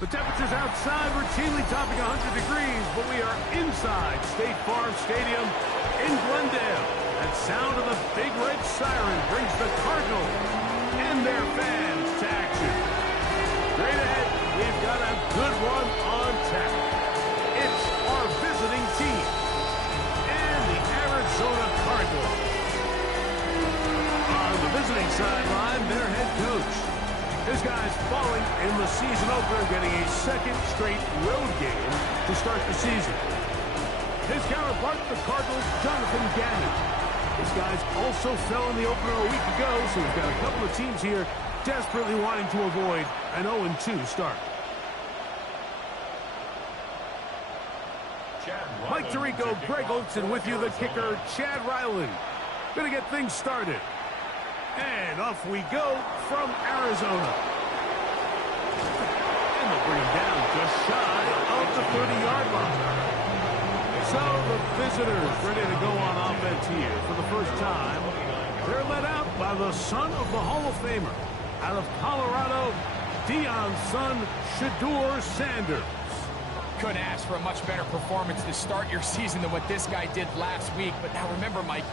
The temperatures outside routinely topping 100 degrees, but we are inside State Farm Stadium in Glendale. That sound of the big red siren brings the Cardinals and their fans to action. Straight ahead, we've got a good one on tap. It's our visiting team and the Arizona Cardinals. On the visiting sideline, their head coach. This guy's falling in the season opener, getting a second straight road game to start the season. His counterpart, the Cardinals' Jonathan Gannon. This guy's also fell in the opener a week ago, so we've got a couple of teams here desperately wanting to avoid an 0-2 start. Mike Tirico, Greg Olson with you, the kicker, Chad Ryland. Gonna get things started. And off we go from Arizona. And they'll bring him down just shy of the 30-yard line. So the visitors ready to go on offense here for the first time. They're led out by the son of the Hall of Famer. Out of Colorado, Deion's son, Shedeur Sanders. Couldn't ask for a much better performance to start your season than what this guy did last week. But now remember, Mike,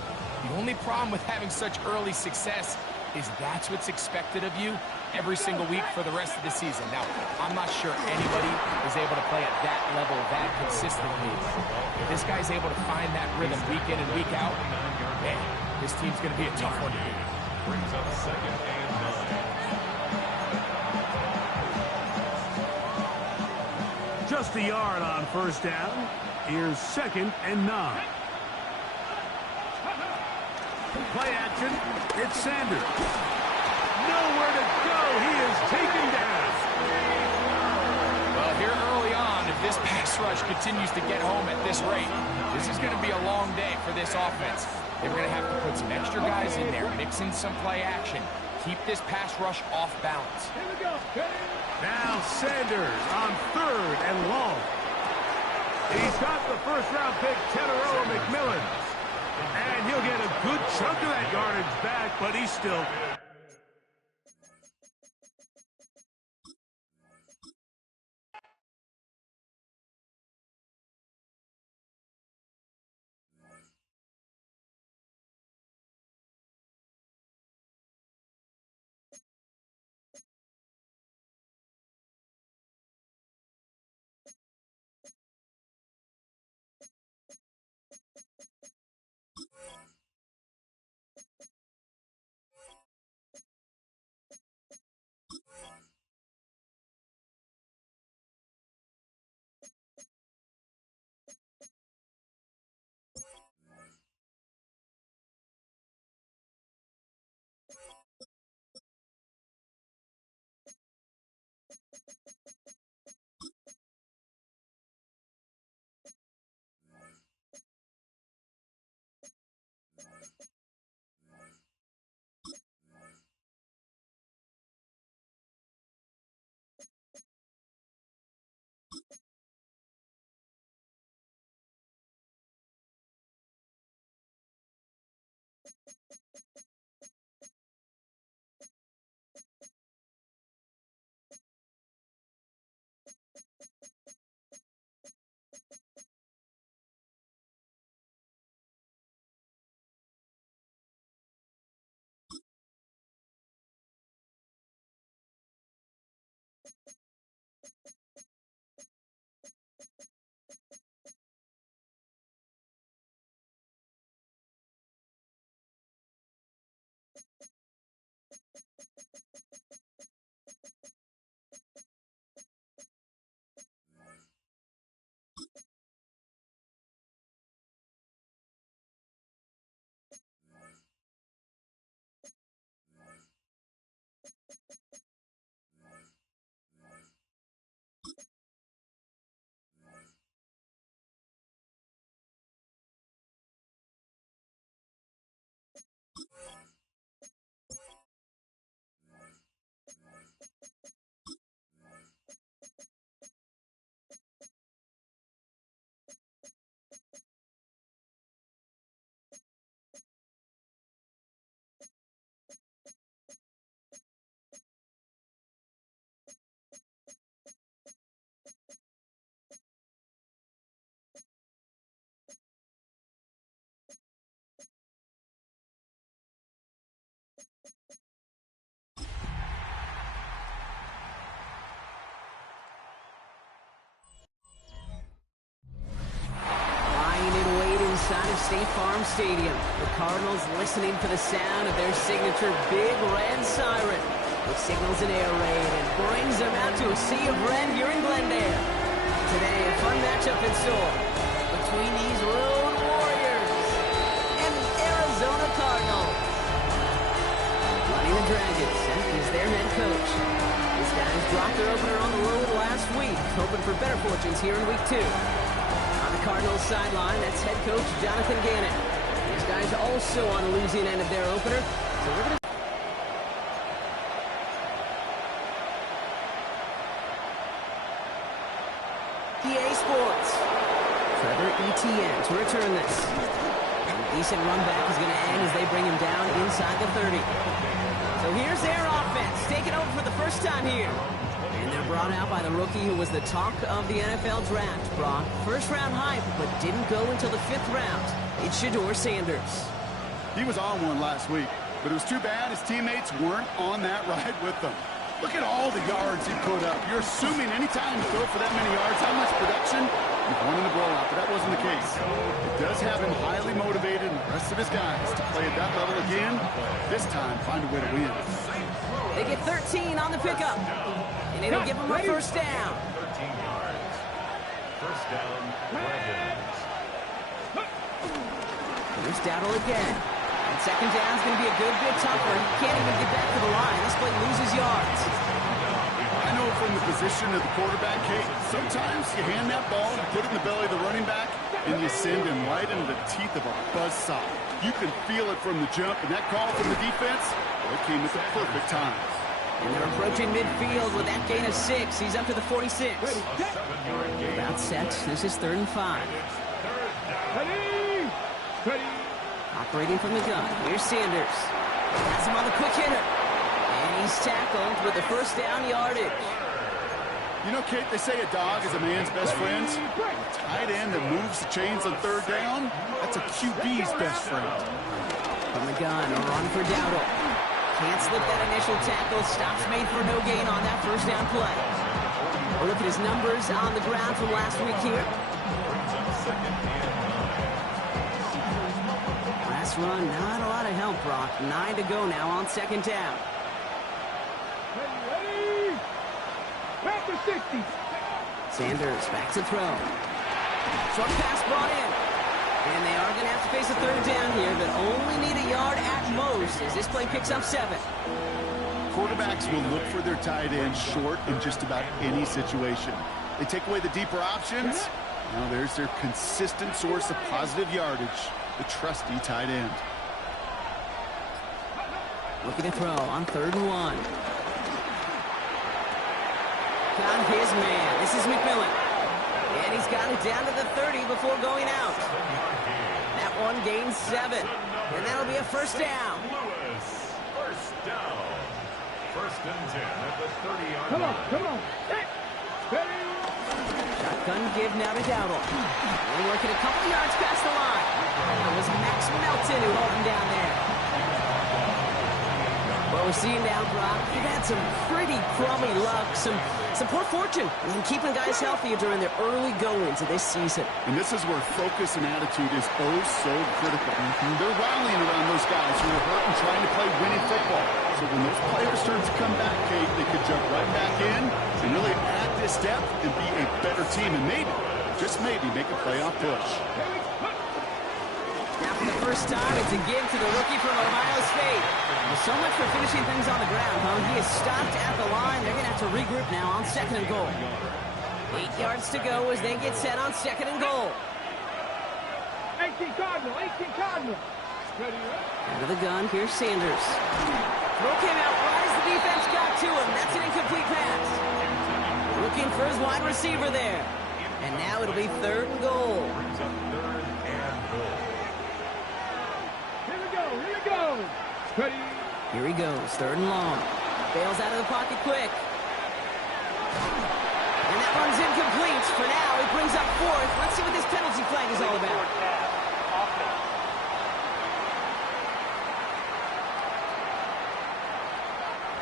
the only problem with having such early success is that's what's expected of you every single week for the rest of the season. Now, I'm not sure anybody is able to play at that level that consistently. If this guy's able to find that rhythm week in and week out, man, this team's going to be a tough one to beat. Brings up second and 9. Just a yard on first down. Here's second and 9. Play action. It's Sanders. Nowhere to go. He is taken down. Well, here early on, if this pass rush continues to get home at this rate, this is going to be a long day for this offense. They're going to have to put some extra guys in there, mix in some play action, keep this pass rush off balance. Here we go. Now Sanders on third and long. He's got the first-round pick, Teteroa McMillan. And he'll get a good chunk of that yardage back, but he's still State Farm Stadium. The Cardinals listening for the sound of their signature Big Red Siren, which signals an air raid and brings them out to a sea of red here in Glendale. Today, a fun matchup in store between these road warriors and the Arizona Cardinals. Running the Dragons, Seth is their head coach. These guys dropped their opener on the road last week, hoping for better fortunes here in week 2. On the Cardinals sideline, that's head coach Jonathan Gannon. These guys also on the losing end of their opener, so we're going to... EA Sports. Trevor Etienne to return this. And a decent run back is going to end as they bring him down inside the 30. So here's their offense, taking over for the first time here. And they're brought out by the rookie who was the talk of the NFL draft, Brock. First round hype, but didn't go until the 5th round. It's Shedeur Sanders. He was on one last week, but it was too bad his teammates weren't on that ride with them. Look at all the yards he put up. You're assuming anytime you throw for that many yards, how much production, you've won in the blowout, but that wasn't the case. It does have him highly motivated and the rest of his guys to play at that level again. This time, find a way to win. They get 13 on the pickup, and it'll give them a first down. 13 yards. First down, Dragons. Here's Dowdle again. And second down's going to be a good bit tougher. He can't even get back to the line. This play loses yards. I know from the position of the quarterback, Kate, sometimes you hand that ball, you put it in the belly of the running back, and you send him right into the teeth of a buzzsaw. You can feel it from the jump, and that call from the defense, it came at the perfect time. And they're approaching midfield with that gain of 6. He's up to the 46. About set. This is 3rd and 5. Operating from the gun. Here's Sanders. Has him on the quick hitter. And he's tackled with the first down yardage. You know, Kate, they say a dog is a man's best friend. A tight end that moves the chains on 3rd down, that's a QB's best friend. From the gun, a run for Dowdle. Can't slip that initial tackle. Stops made for no gain on that first down play. We'll look at his numbers on the ground from last week here. Last run, not a lot of help, Brock. 9 to go now on 2nd down. Ready? Back to 60. Sanders back to throw. Short pass brought in. And they are going to have to face a 3rd down here, but only need a yard at most as this play picks up 7. Quarterbacks will look for their tight end short in just about any situation. They take away the deeper options. Now there's their consistent source of positive yardage, the trusty tight end. Looking to throw on 3rd and 1. Got his man. This is McMillan. And he's got it down to the 30 before going out. That one gains 7. And that'll be a first down. First down. 1st and 10 at the 30-yard line. Come on. Ready? Shotgun give now to Dowdle. They're working a couple yards past the line. It was Max Melton who held him down there. What we're seeing now, Brock, we've had some pretty crummy luck, some poor fortune in keeping guys healthy during their early goings of this season. And this is where focus and attitude is oh so critical. They're rallying around those guys who are hurt and trying to play winning football. So when those players start to come back, Kate, they could jump right back in and really add this depth and be a better team and maybe, just maybe, make a playoff push. Now for the first time, it's a give to the rookie from Ohio State. Well, so much for finishing things on the ground, huh? He is stopped at the line. They're going to have to regroup now on 2nd and goal. 8 yards to go as they get set on 2nd and goal. 18 Cardinal. Ready? Out of the gun, here's Sanders. Throw came out right as the defense got to him. That's an incomplete pass. Looking for his wide receiver there. And now it'll be 3rd and goal. Brings up 3rd and goal. Here we go. Ready? Here he goes, 3rd and long. Bails out of the pocket quick. And that one's incomplete. For now, he brings up 4th. Let's see what this penalty flag is all about.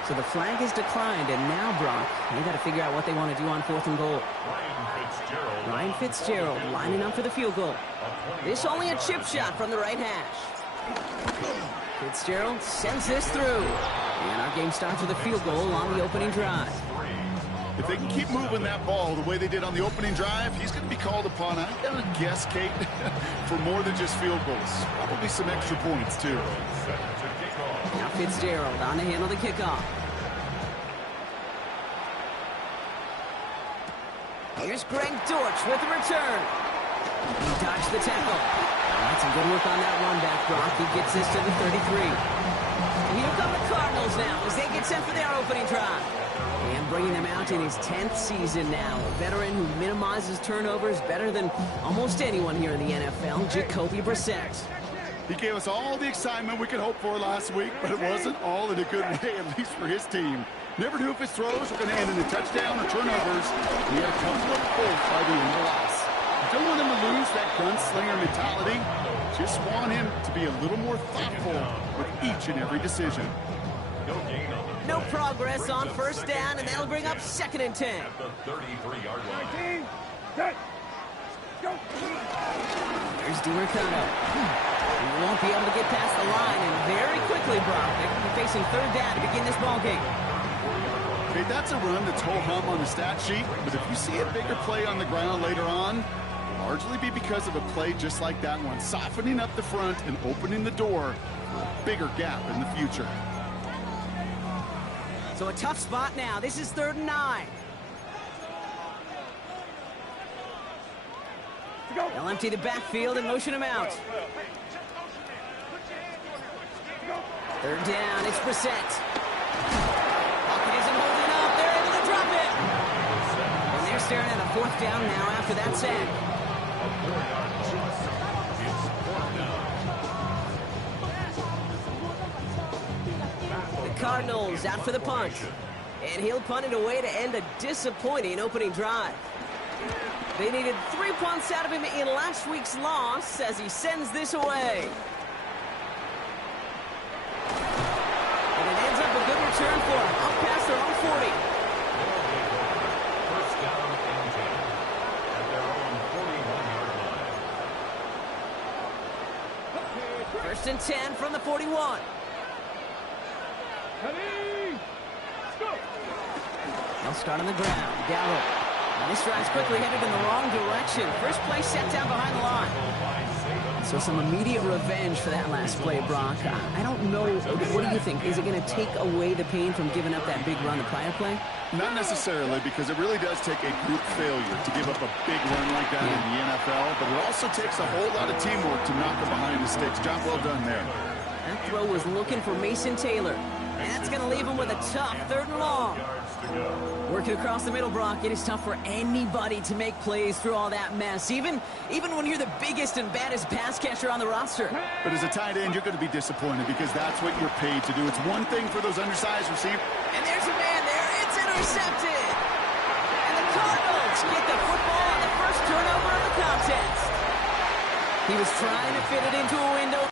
So the flag is declined, and now, Brock, they got to figure out what they want to do on 4th and goal. Ryan Fitzgerald lining up for the field goal. This only a chip shot from the right hash. Fitzgerald sends this through. And our game starts with a field goal on the opening drive. If they can keep moving that ball the way they did on the opening drive, he's going to be called upon, I'm going to guess, Kate, for more than just field goals. Probably some extra points, too. Now Fitzgerald on to handle the kickoff. Here's Greg Dortch with the return. He dodged the tackle. That's some good work on that run back, Brock. He gets this to the 33. And here come the Cardinals now as they get set for their opening drive. And bringing them out in his 10th season now. A veteran who minimizes turnovers better than almost anyone here in the NFL, Jacoby Brissett. He gave us all the excitement we could hope for last week, but it wasn't all in a good way, at least for his team. Never knew if his throws were going to end in a touchdown or turnovers. He had a couple of both by the end of the loss. Don't want him to lose that gunslinger mentality. Just want him to be a little more thoughtful with each and every decision. No progress on 1st down, and that'll bring up 2nd and 10. At the 33-yard line. 19, set, go. There's DiMercado. He won't be able to get past the line, and very quickly, Brock, they're going to be facing 3rd down to begin this ball game. Okay, that's a run that's ho-hum on the stat sheet, but if you see a bigger play on the ground later on, it'll largely be because of a play just like that one, softening up the front and opening the door for a bigger gap in the future. So a tough spot now. This is 3rd and 9. They'll empty the backfield and motion him out. 3rd down, it's Brissett. Pocket isn't holding up. They're able to drop it. And they're staring at a 4th down now after that sack. The Cardinals out for the punt. And he'll punt it away to end a disappointing opening drive. They needed 3 punts out of him in last week's loss as he sends this away. And it ends up a good return for him, up past their own 40. First down and 10 at their own 41-yard line. 1st and 10 from the 41. Ready, go. They'll start on the ground. Gallup. And this drive's quickly headed in the wrong direction. First play set down behind the line. So some immediate revenge for that last play, Brock. I don't know. What do you think? Is it going to take away the pain from giving up that big run the prior play? Not necessarily, because it really does take a group failure to give up a big run like that in the NFL, but it also takes a whole lot of teamwork to knock it behind the sticks. Job well done there. That throw was looking for Mason Taylor. And that's going to leave him with a tough 3rd and long. Working across the middle, Brock, it is tough for anybody to make plays through all that mess, even when you're the biggest and baddest pass catcher on the roster. But as a tight end, you're going to be disappointed because that's what you're paid to do. It's one thing for those undersized receivers. And there's a man there. It's intercepted. And the Cardinals get the football on the first turnover of the contest. He was trying to fit it into a window.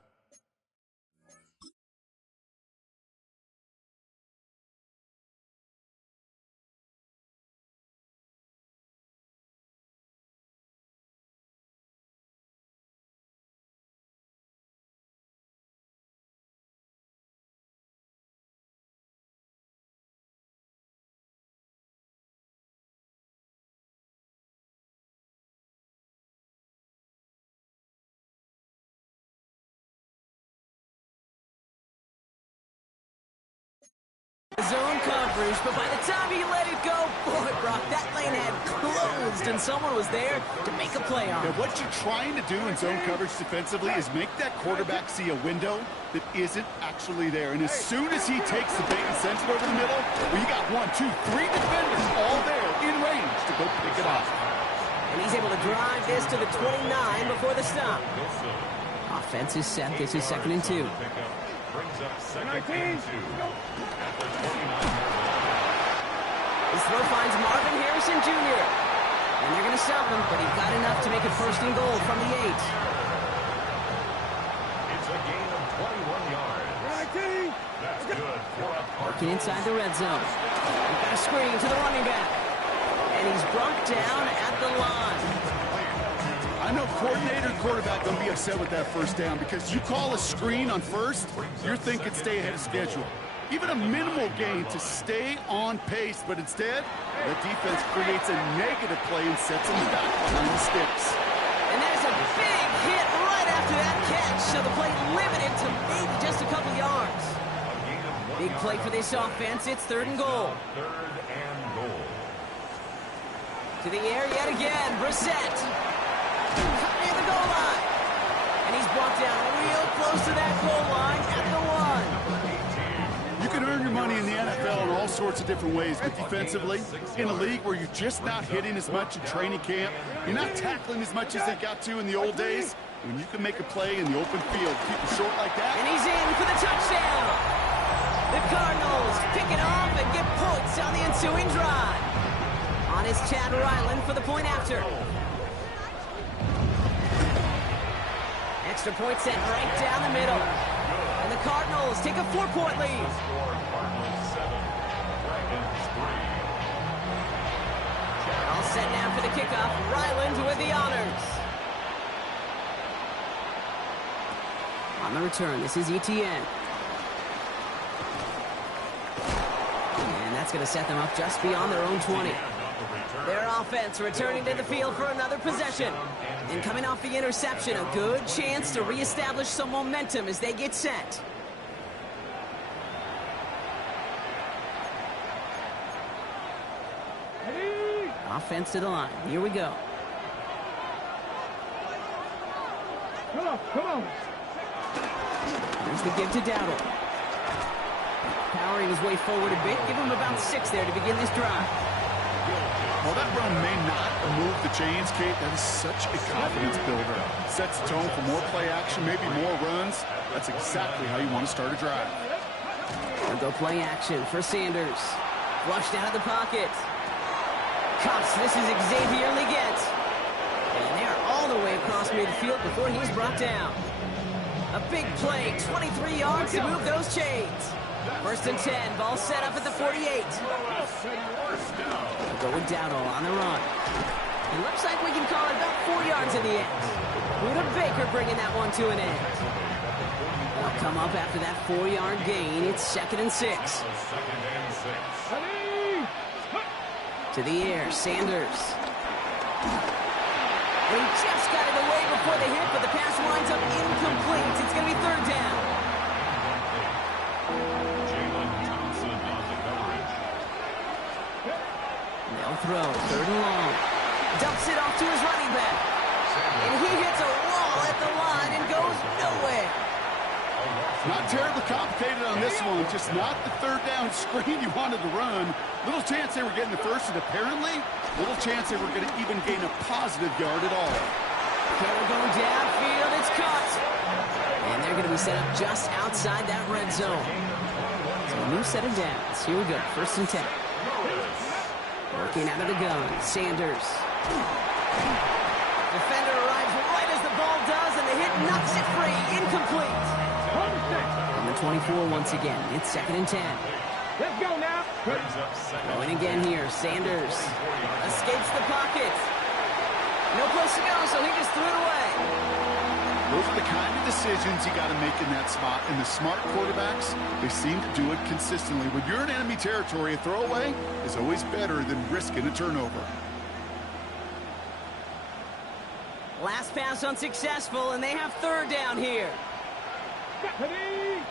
Zone coverage, but by the time he let it go, boy, Brock, that lane had closed, and someone was there to make a play on it. Now, what you're trying to do in zone coverage defensively is make that quarterback see a window that isn't actually there. And as soon as he takes the bait and sends it over the middle, well, you got 1, 2, 3 defenders all there in range to go pick it off. And he's able to drive this to the 29 before the stop. Offense is set. This is 2nd and 2. Brings up 2nd and 2 at the 29-yard line. This throw finds Marvin Harrison Jr. And they're going to stop him, but he got enough to make it 1st and goal from the 8. It's a gain of 21 yards. Right, team. That's good Working inside the red zone. We've got a screen to the running back. And he's brought down at the line. I know coordinator and quarterback going to be upset with that first down because you call a screen on first, you're thinking stay ahead of schedule. Even a minimal gain to stay on pace, but instead, the defense creates a negative play and sets them back behind the sticks. And there's a big hit right after that catch, so the play limited to maybe just a couple yards. Big play for this offense. It's 3rd and goal. 3rd and goal. To the air yet again. Brissett. Cut near the goal line. And he's brought down real close to that goal line at the 1. You can earn your money in the NFL in all sorts of different ways, but defensively, in a league where you're just not hitting as much in training camp, you're not tackling as much as they got to in the old days, when you can make a play in the open field, keep it short like that. And he's in for the touchdown. The Cardinals pick it off and get points on the ensuing drive. On is Chad Ryland for the point after. Extra point set right down the middle. And the Cardinals take a 4-point lead. All set now for the kickoff. Ryland with the honors. On the return, this is ETN. And that's going to set them up just beyond their own 20. Their offense returning to the field for another possession. And coming off the interception, a good chance to reestablish some momentum as they get set. Ready? Offense to the line. Here we go. Come on. Here's the give to Dowdle. Powering his way forward a bit. Give him about 6 there to begin this drive. While that run may not move the chains, Kate, that is such a confidence builder. Sets the tone for more play action, maybe more runs. That's exactly how you want to start a drive. They'll go play action for Sanders. Flushed out of the pocket. Cuffs, this is Xavier Leggett. And they're all the way across midfield before he's brought down. A big play, 23 yards to move those chains. 1st and 10, ball set up at the 48. Go with Dowdle on the run. It looks like we can call it about 4 yards in the end. Buda Baker bringing that one to an end. They'll come up after that 4-yard gain. It's 2nd and 6. Ready? To the air, Sanders. He just got it away before the hit, but the pass winds up incomplete. It's going to be 3rd down. They'll throw, 3rd and long. Dumps it off to his running back. And he hits a wall at the line and goes nowhere. Not terribly complicated on this one, just not the 3rd down screen you wanted to run. Little chance they were getting the first, and apparently, little chance they were going to even gain a positive yard at all. Carroll going downfield, it's caught. And they're going to be set up just outside that red zone. So a new set of downs. Here we go, 1st and 10. Working out of the gun, Sanders. Defender arrives right as the ball does, and the hit knocks it free, incomplete. On the 24 once again, it's 2nd and 10. Let's go now. Going again here, Sanders. Escapes the pocket. No place to go, so he just threw it away. Those are the kind of decisions you got to make in that spot. And the smart quarterbacks, they seem to do it consistently. When you're in enemy territory, a throwaway is always better than risking a turnover. Last pass unsuccessful, and they have 3rd down here. Ready?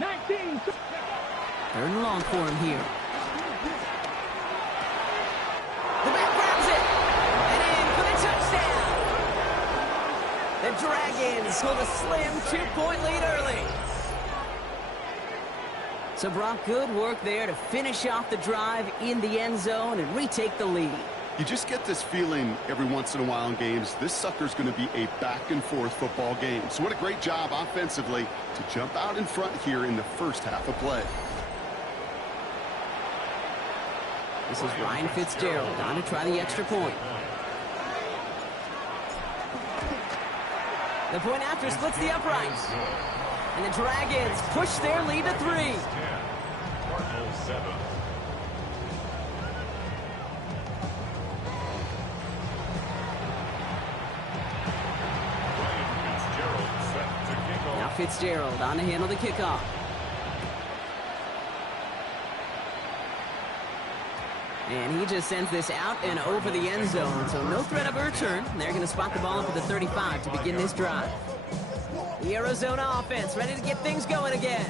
19. 3rd and long for him here. The back grabs it. And in for the touchdown. The Dragons hold a slim 2-point lead early. So Brock, good work there to finish off the drive in the end zone and retake the lead. You just get this feeling every once in a while in games, this sucker's going to be a back-and-forth football game. So what a great job offensively to jump out in front here in the first half of play. This is Ryan Fitzgerald on to try the extra point. The point after splits the uprights. And the Dragons push their lead to 3. 10. Cardinals 7. Now Fitzgerald on to handle the kickoff. And he just sends this out and over the end zone, so no threat of a return. They're going to spot the ball up at the 35 to begin this drive. The Arizona offense ready to get things going again.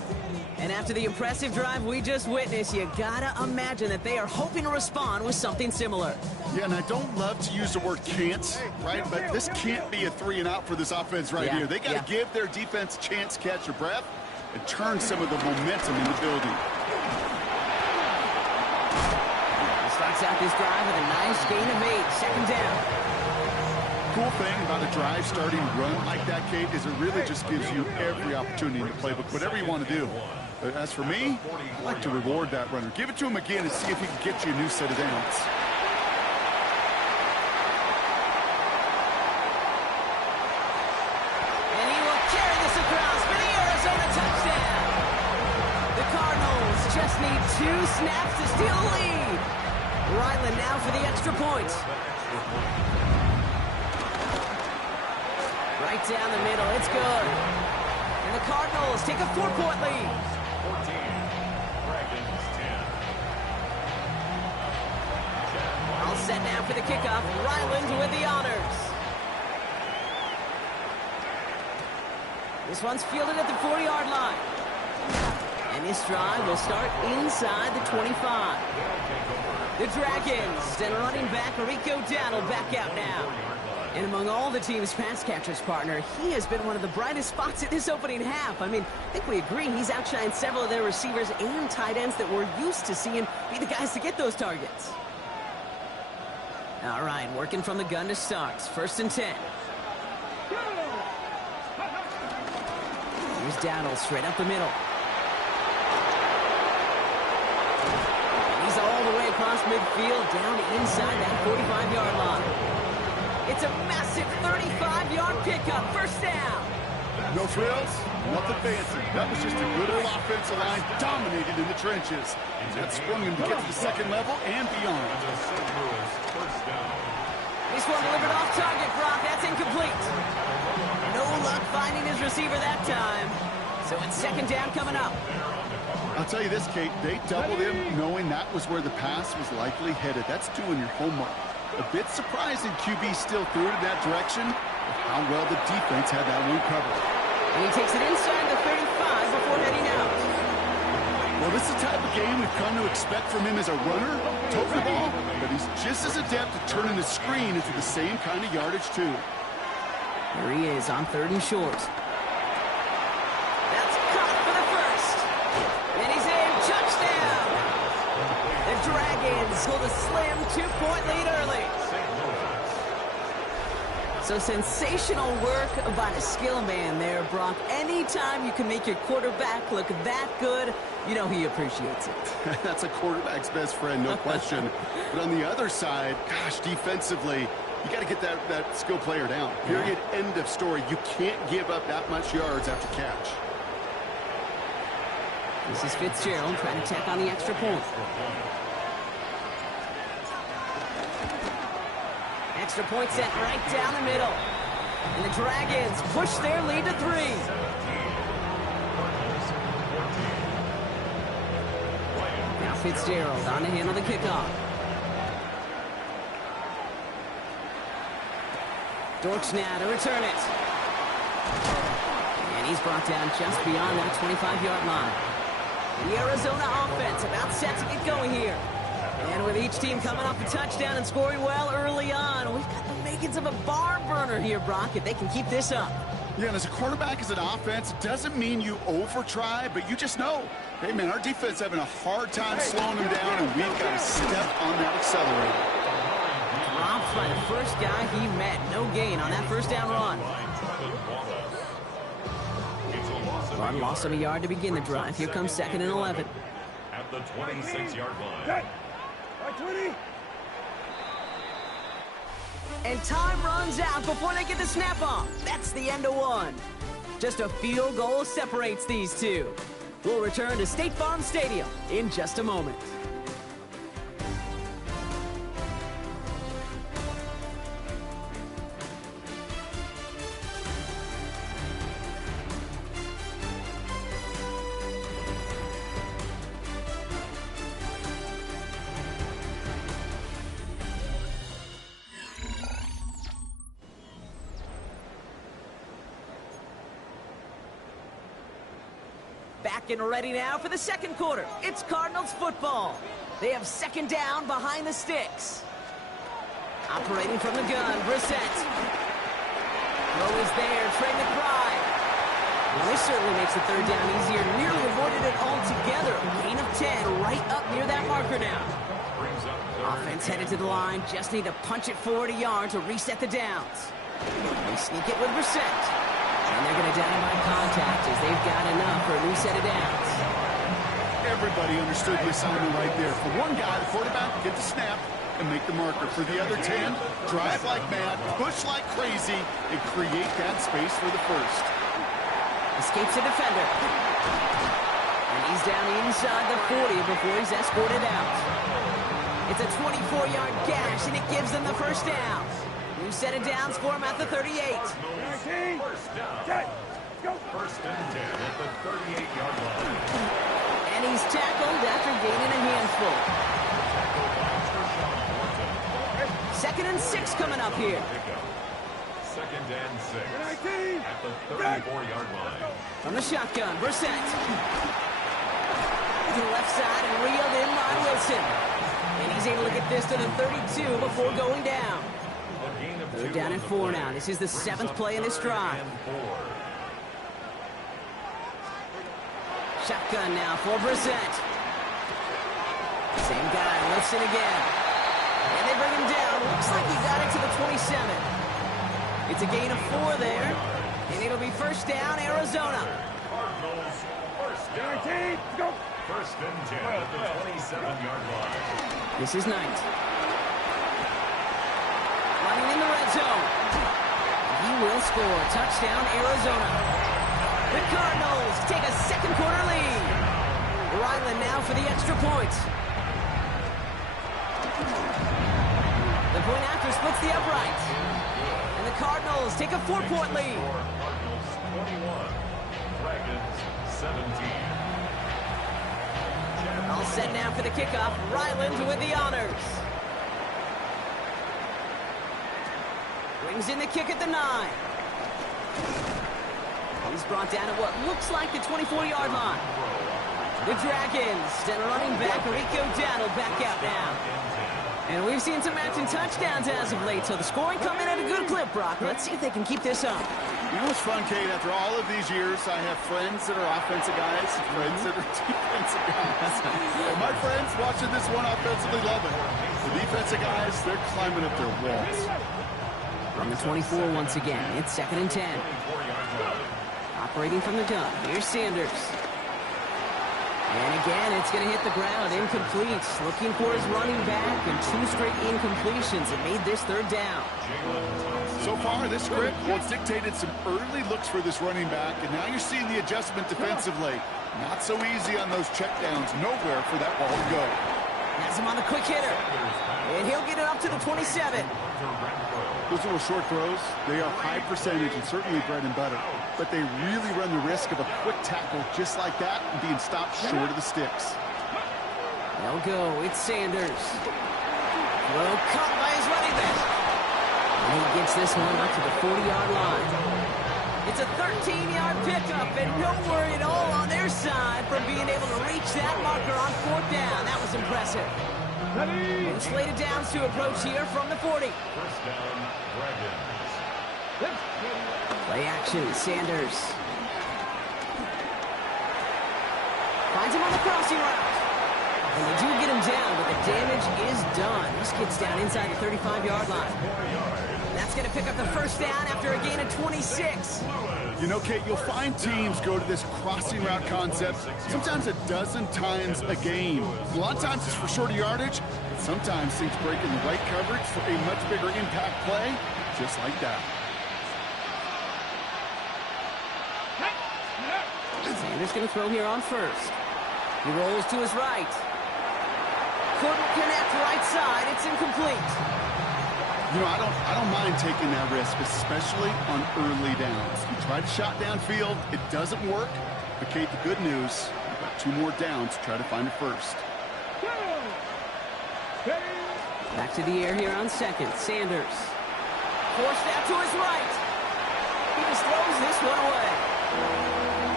And after the impressive drive we just witnessed, you gotta imagine that they are hoping to respond with something similar. Yeah, and I don't love to use the word can't, right? But this can't be a 3 and out for this offense right here. They got to give their defense a chance to catch their breath and turn some of the momentum in the building. Starts out this drive with a nice gain of 8, second down. Cool thing about a drive starting run like that, Kate, is it really just gives you every opportunity in the playbook, whatever you want to do. As for me, I like to reward that runner. Give it to him again and see if he can get you a new set of downs. And he will carry this across for the Arizona touchdown. The Cardinals just need 2 snaps to steal the lead. Ryland now for the extra point. Right down the middle, it's good. And the Cardinals take a 4-point lead. 14. Dragons 10. All set now for the kickoff. Ryland with the honors. This one's fielded at the 40-yard line. And this drive will start inside the 25. The Dragons and running back Rico Dowdle back out now. And among all the team's pass catchers, partner, he has been one of the brightest spots in this opening half. I mean, I think we agree he's outshined several of their receivers and tight ends that we're used to seeing be the guys to get those targets. All right, working from the gun to start. 1st and 10. Here's Dowdle straight up the middle. And he's all the way across midfield, down inside that 45-yard line. It's a massive 35-yard pickup, 1st down. No frills, nothing fancy. That was just a good old offensive line dominated in the trenches. That sprung him to get to the 2nd level and beyond. This one delivered off target, Brock. That's incomplete. No luck finding his receiver that time. So it's 2nd down coming up. I'll tell you this, Kate, they doubled him knowing that was where the pass was likely headed. That's doing your homework. A bit surprising QB still threw it in that direction, but how well the defense had that one covered. And he takes it inside the 35 before heading out. Well, this is the type of game we've come to expect from him as a runner, toting the ball, but he's just as adept at turning the screen into the same kind of yardage, too. Here he is on 3rd and short. That's caught for the 1st. And he's in. Touchdown! The Dragons hold a slim 2-point lead early. So sensational work by the skill man there, Brock. Anytime you can make your quarterback look that good, you know he appreciates it. That's a quarterback's best friend, no question. But on the other side, gosh, defensively, you got to get that skill player down. Period, end of story. You can't give up that much yards after catch. This is Fitzgerald trying to tack on the extra point. Extra point set right down the middle. And the Dragons push their lead to 3. Now Fitzgerald on to handle the kickoff. Dortch now to return it. And he's brought down just beyond that 25-yard line. The Arizona offense about set to get going here. And with each team coming off a touchdown and scoring well early on, we've got the makings of a barn burner here, Brock, if they can keep this up. Yeah, and as a quarterback, as an offense, it doesn't mean you over-try, but you just know, hey, man, our defense having a hard time slowing them down, and we've got to step on that accelerator. Dropped by the first guy he met. No gain on that 1st down run. One loss of a yard to begin the drive. Here comes 2nd and 11. At the 26-yard line. And time runs out before they get the snap off. That's the end of one. Just a field goal separates these two. We'll return to State Farm Stadium in just a moment. Back and ready now for the second quarter. It's Cardinals football. They have second down behind the sticks. Operating from the gun, Brissett. Throw is there, Trey McBride. Well, this certainly makes the third down easier. Nearly avoided it altogether. Gain of 10 right up near that marker now. Offense headed to the line. Just need to punch it forward a yard to reset the downs. They sneak it with Brissett. And they're going to down by contact as they've got enough for a new set of downs. Everybody understood the assignment right there. For one guy, the quarterback, get the snap and make the marker. For the other 10, drive like mad, push like crazy, and create that space for the first. Escapes a defender. And he's down inside the 40 before he's escorted out. It's a 24-yard gash, and it gives them the first down. New set of downs for him at the 38. First down. First and 10 at the 38-yard line. And he's tackled after gaining a handful. Second and 6 coming up here. Second and 6 at the 34-yard line. From the shotgun, Brissett. To the left side and reeled in by Wilson. And he's able to get this to the 32 before going down. They're down at 4 now. This is the 7th play in this drive. Shotgun now for Brissett. Same guy, Wilson again. And they bring him down. Looks like he got it to the 27. It's a gain of 4 there. And it'll be first down, Arizona. Cardinals, first down. First and 10 at the 27-yard line. This is Knight. Running in the red zone. He will score. Touchdown, Arizona. The Cardinals take a second quarter lead. Ryland now for the extra point. The point after splits the upright. And the Cardinals take a 4-point lead. Cardinals 21, Dragons 17. All set now for the kickoff. Ryland with the honors. Brings in the kick at the 9. He's brought down at what looks like the 24-yard line. The Dragons and running back Rico Dowdle back out now. And we've seen some matching touchdowns as of late, so the scoring coming at a good clip, Brock. Let's see if they can keep this up. You know what's fun, Kate? After all of these years, I have friends that are offensive guys, friends that are defensive guys. And my friends watching this one offensively love it. The defensive guys, they're climbing up their walls. From the 24 once again, it's second and 10. Operating from the gun, here's Sanders. And again, it's going to hit the ground, incomplete. Looking for his running back, and 2 straight incompletions that made this third down. So far, this script, well, it's dictated some early looks for this running back, and now you're seeing the adjustment defensively. Not so easy on those checkdowns. Nowhere for that ball to go. Has him on the quick hitter. And he'll get it up to the 27. Those little short throws, they are high percentage and certainly bread and butter. But they really run the risk of a quick tackle just like that and being stopped short of the sticks. They'll go. It's Sanders. Throw caught by his running back. And he gets this one up to the 40-yard line. It's a 13-yard pickup, and no worry at all on their side from being able to reach that marker on 4th down. That was impressive. And slated downs to approach here from the 40. First down, Dragons. Play action, Sanders. Finds him on the crossing route. And they do get him down, but the damage is done. This kid's down inside the 35-yard line. That's going to pick up the first down after a gain of 26. You know, Kate, you'll find teams go to this crossing route concept sometimes a dozen times a game. A lot of times it's for shorter yardage, but sometimes things break in the right coverage for a much bigger impact play, just like that. Sanders going to throw here on first. He rolls to his right. Couldn't connect right side. It's incomplete. You know, I don't mind taking that risk, especially on early downs. You try to shot downfield, it doesn't work. But, Kate, the good news, you've got 2 more downs to try to find a first. Back to the air here on second. Sanders. Forced out to his right. He just throws this one away.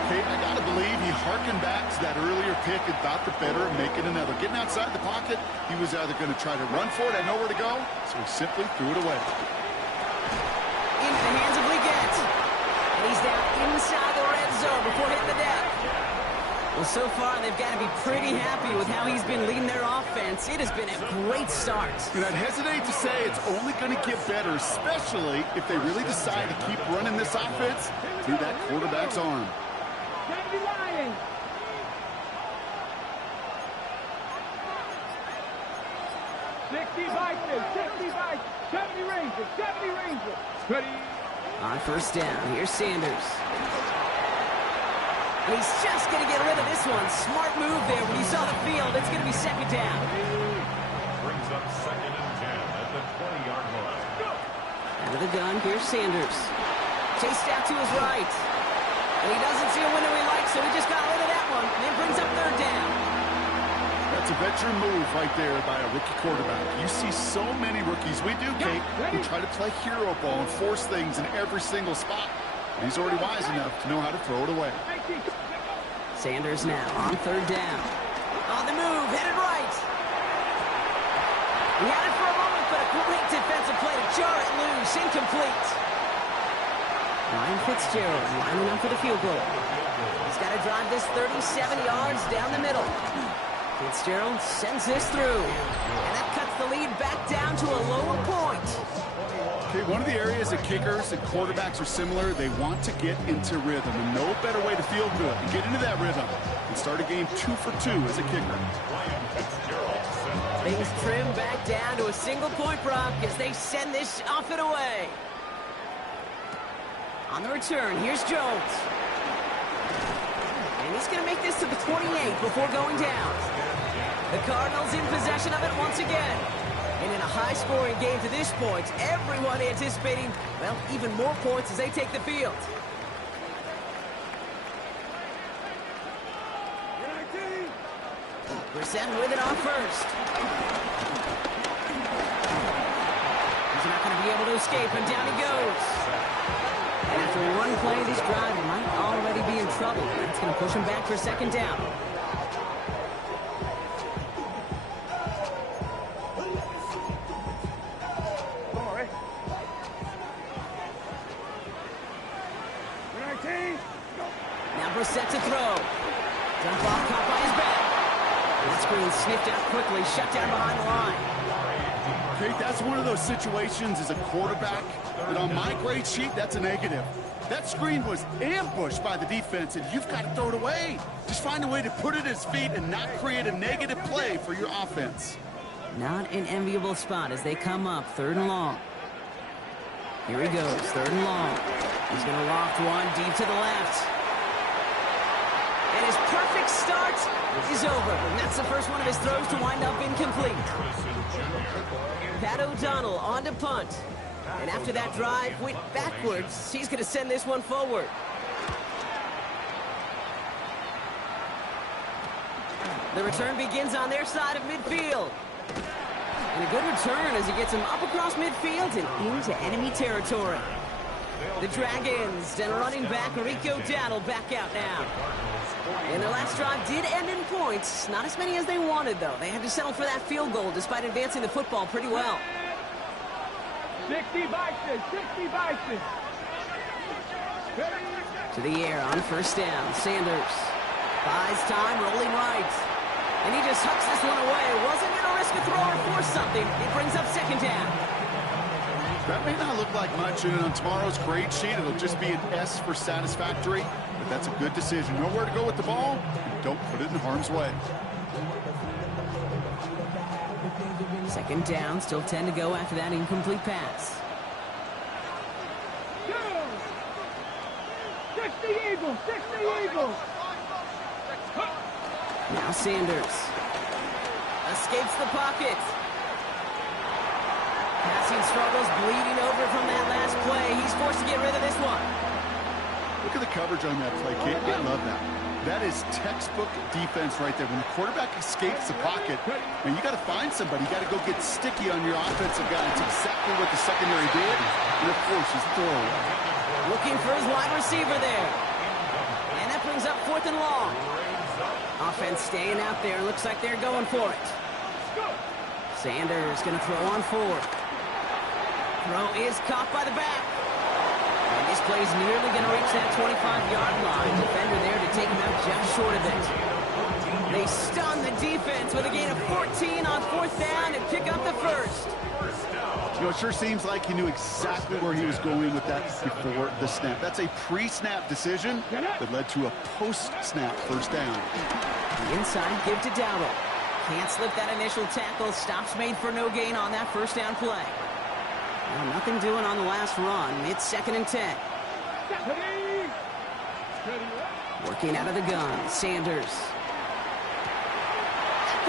Kate, I got to believe he harkened back to that earlier pick and thought the better of making another. Getting outside the pocket, he was either going to try to run for it, had nowhere to go, so he simply threw it away. Into the hands of Leggett. And he's down inside the red zone before hitting the deck. Well, so far, they've got to be pretty happy with how he's been leading their offense. It has been a great start. And I'd hesitate to say it's only going to get better, especially if they really decide to keep running this offense through that quarterback's arm. 70 Lions. 60 Vikings, 60 Vikings, 70 Rangers, 70 Rangers. Ready? On first down, here's Sanders. And he's just going to get rid of this one. Smart move there. When you saw the field, it's going to be second down. Brings up 2nd and 10 at the 20-yard line. Out of the gun, here's Sanders. Chased out to his right. And he doesn't see a window he likes, so he just got rid of that one. And then brings up third down. That's a veteran move right there by a rookie quarterback. You see so many rookies, we do, Kate, who try to play hero ball and force things in every single spot. He's already wise enough to know how to throw it away. Sanders now on third down. On the move, headed right. He had it for a moment, but a great defensive play to jar it loose. Incomplete. Ryan Fitzgerald lining up for the field goal. He's got to drive this 37 yards down the middle. Fitzgerald sends this through. And that cuts the lead back down to a lower point. Okay, one of the areas that kickers and quarterbacks are similar, they want to get into rhythm. And no better way to feel good and get into that rhythm and start a game 2 for 2 as a kicker. Things trim back down to a single-point Brock as they send this off and away. On the return, here's Jones. And he's going to make this to the 28 before going down. The Cardinals in possession of it once again. And in a high-scoring game to this point, everyone anticipating, well, even more points as they take the field. Brissett with it on first. He's not going to be able to escape, and down he goes. And after one play, this drive might already be in trouble. That's going to push him back for second down. Brissett to throw. Dump off, caught by his back. The screen sniffed out quickly, shut down behind the line. Okay, that's one of those situations as a quarterback that on my grade sheet, that's a negative. That screen was ambushed by the defense, and you've got to throw it away. Just find a way to put it at his feet and not create a negative play for your offense. Not an enviable spot as they come up, third and long. Here he goes, third and long. He's going to loft one deep to the left. And his perfect start is over. And that's the first one of his throws to wind up incomplete. Pat O'Donnell on to punt. And after that drive went backwards, he's going to send this one forward. The return begins on their side of midfield. And a good return as he gets him up across midfield and into enemy territory. The Dragons and running back Rico O'Donnell back out now. And their last drive did end in points. Not as many as they wanted, though. They had to settle for that field goal despite advancing the football pretty well. 60 Vikings, 60 Vikings. To the air on first down. Sanders buys time, rolling right. And he just hucks this one away. Wasn't going to risk a throw or force something. It brings up second down. That may not look like much, and on tomorrow's grade sheet, it'll just be an S for satisfactory, but that's a good decision. Know where to go with the ball, and don't put it in harm's way. Second down, still 10 to go after that incomplete pass. 60 Eagles, 60 Eagles. Now Sanders escapes the pocket. Passing struggles, bleeding over from that last play. He's forced to get rid of this one. Look at the coverage on that play, Kate. I love that. That is textbook defense right there. When the quarterback escapes the pocket, and you got to find somebody. You got to go get sticky on your offensive guy. It's exactly what the secondary did. And, of course, his throwaway. Looking for his wide receiver there. And that brings up 4th and long. Offense staying out there. Looks like they're going for it. Sanders going to throw on 4th. Throw is caught by the back. And this play's nearly going to reach that 25-yard line. Defender there to take him out just short of it. They stun the defense with a gain of 14 on 4th down and pick up the first. You know, it sure seems like he knew exactly where he was going with that before the snap. That's a pre-snap decision that led to a post-snap first down. The inside give to Dowdle. Can't slip that initial tackle. Stops made for no gain on that first down play. Well, nothing doing on the last run. It's 2nd and 10. Working out of the gun. Sanders.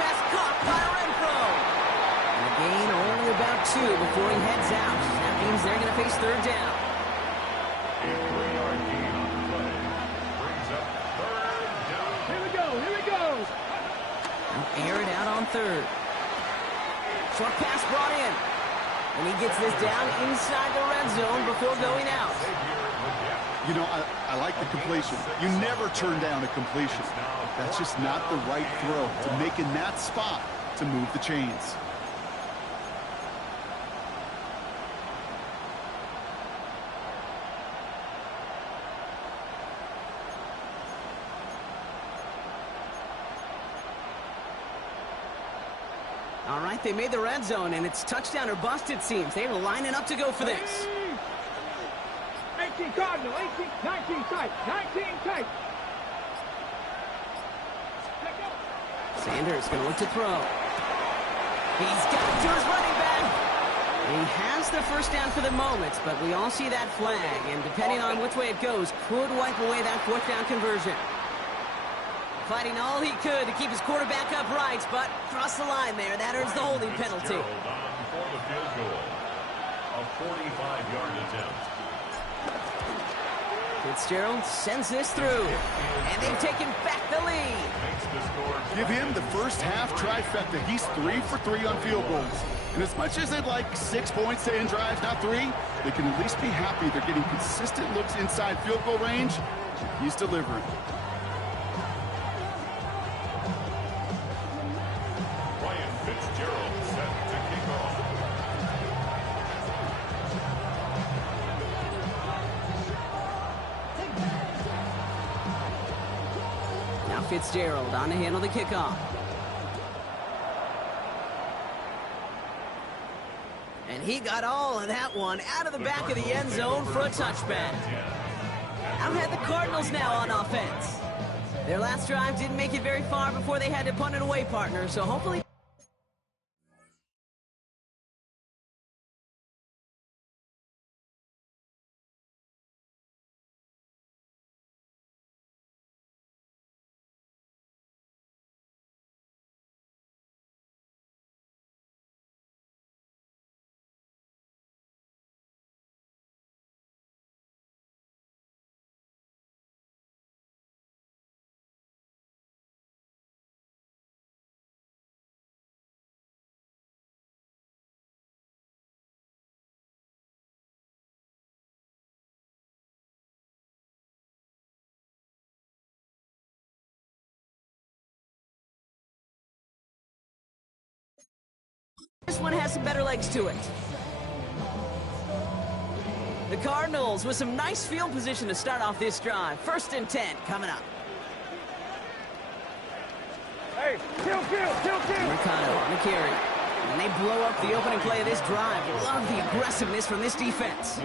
Pass caught by Renfro. And a gain only about 2 before he heads out. That means they're going to face 3rd down. A 3-yard gain on the play. Brings up 3rd down. Here we go. Here we go. They'll air it out on 3rd. Short pass brought in. And he gets this down inside the red zone before going out. You know, I like the completion. You never turn down a completion. That's just not the right throw to make in that spot to move the chains. All right, they made the red zone, and it's touchdown or bust, it seems. They were lining up to go for this. 18 Cardinal, 18, 19 tight, 19 tight. Sanders going to look to throw. He's got it to his running back. He has the first down for the moment, but we all see that flag, and depending on which way it goes, could wipe away that 4th down conversion. Fighting all he could to keep his quarterback upright, but crossed the line there. That earns the holding penalty. On for the field goal. A 45-yard attempt. Fitzgerald sends this through, and they've taken back the lead. Give him the first half trifecta. He's 3 for 3 on field goals. And as much as they'd like 6 points to end drives, not 3, they can at least be happy they're getting consistent looks inside field goal range. He's delivering. Fitzgerald set to kick off. Now Fitzgerald on to handle the kickoff. And he got all of that one out of the back of the end zone for a touchback. Out had the Cardinals now on offense. Their last drive didn't make it very far before they had to punt it away, partner, so hopefully... This one has some better legs to it. The Cardinals with some nice field position to start off this drive. 1st and 10 coming up. Hey, kill. Mercado on the carry. And they blow up the opening play of this drive. Love the aggressiveness from this defense.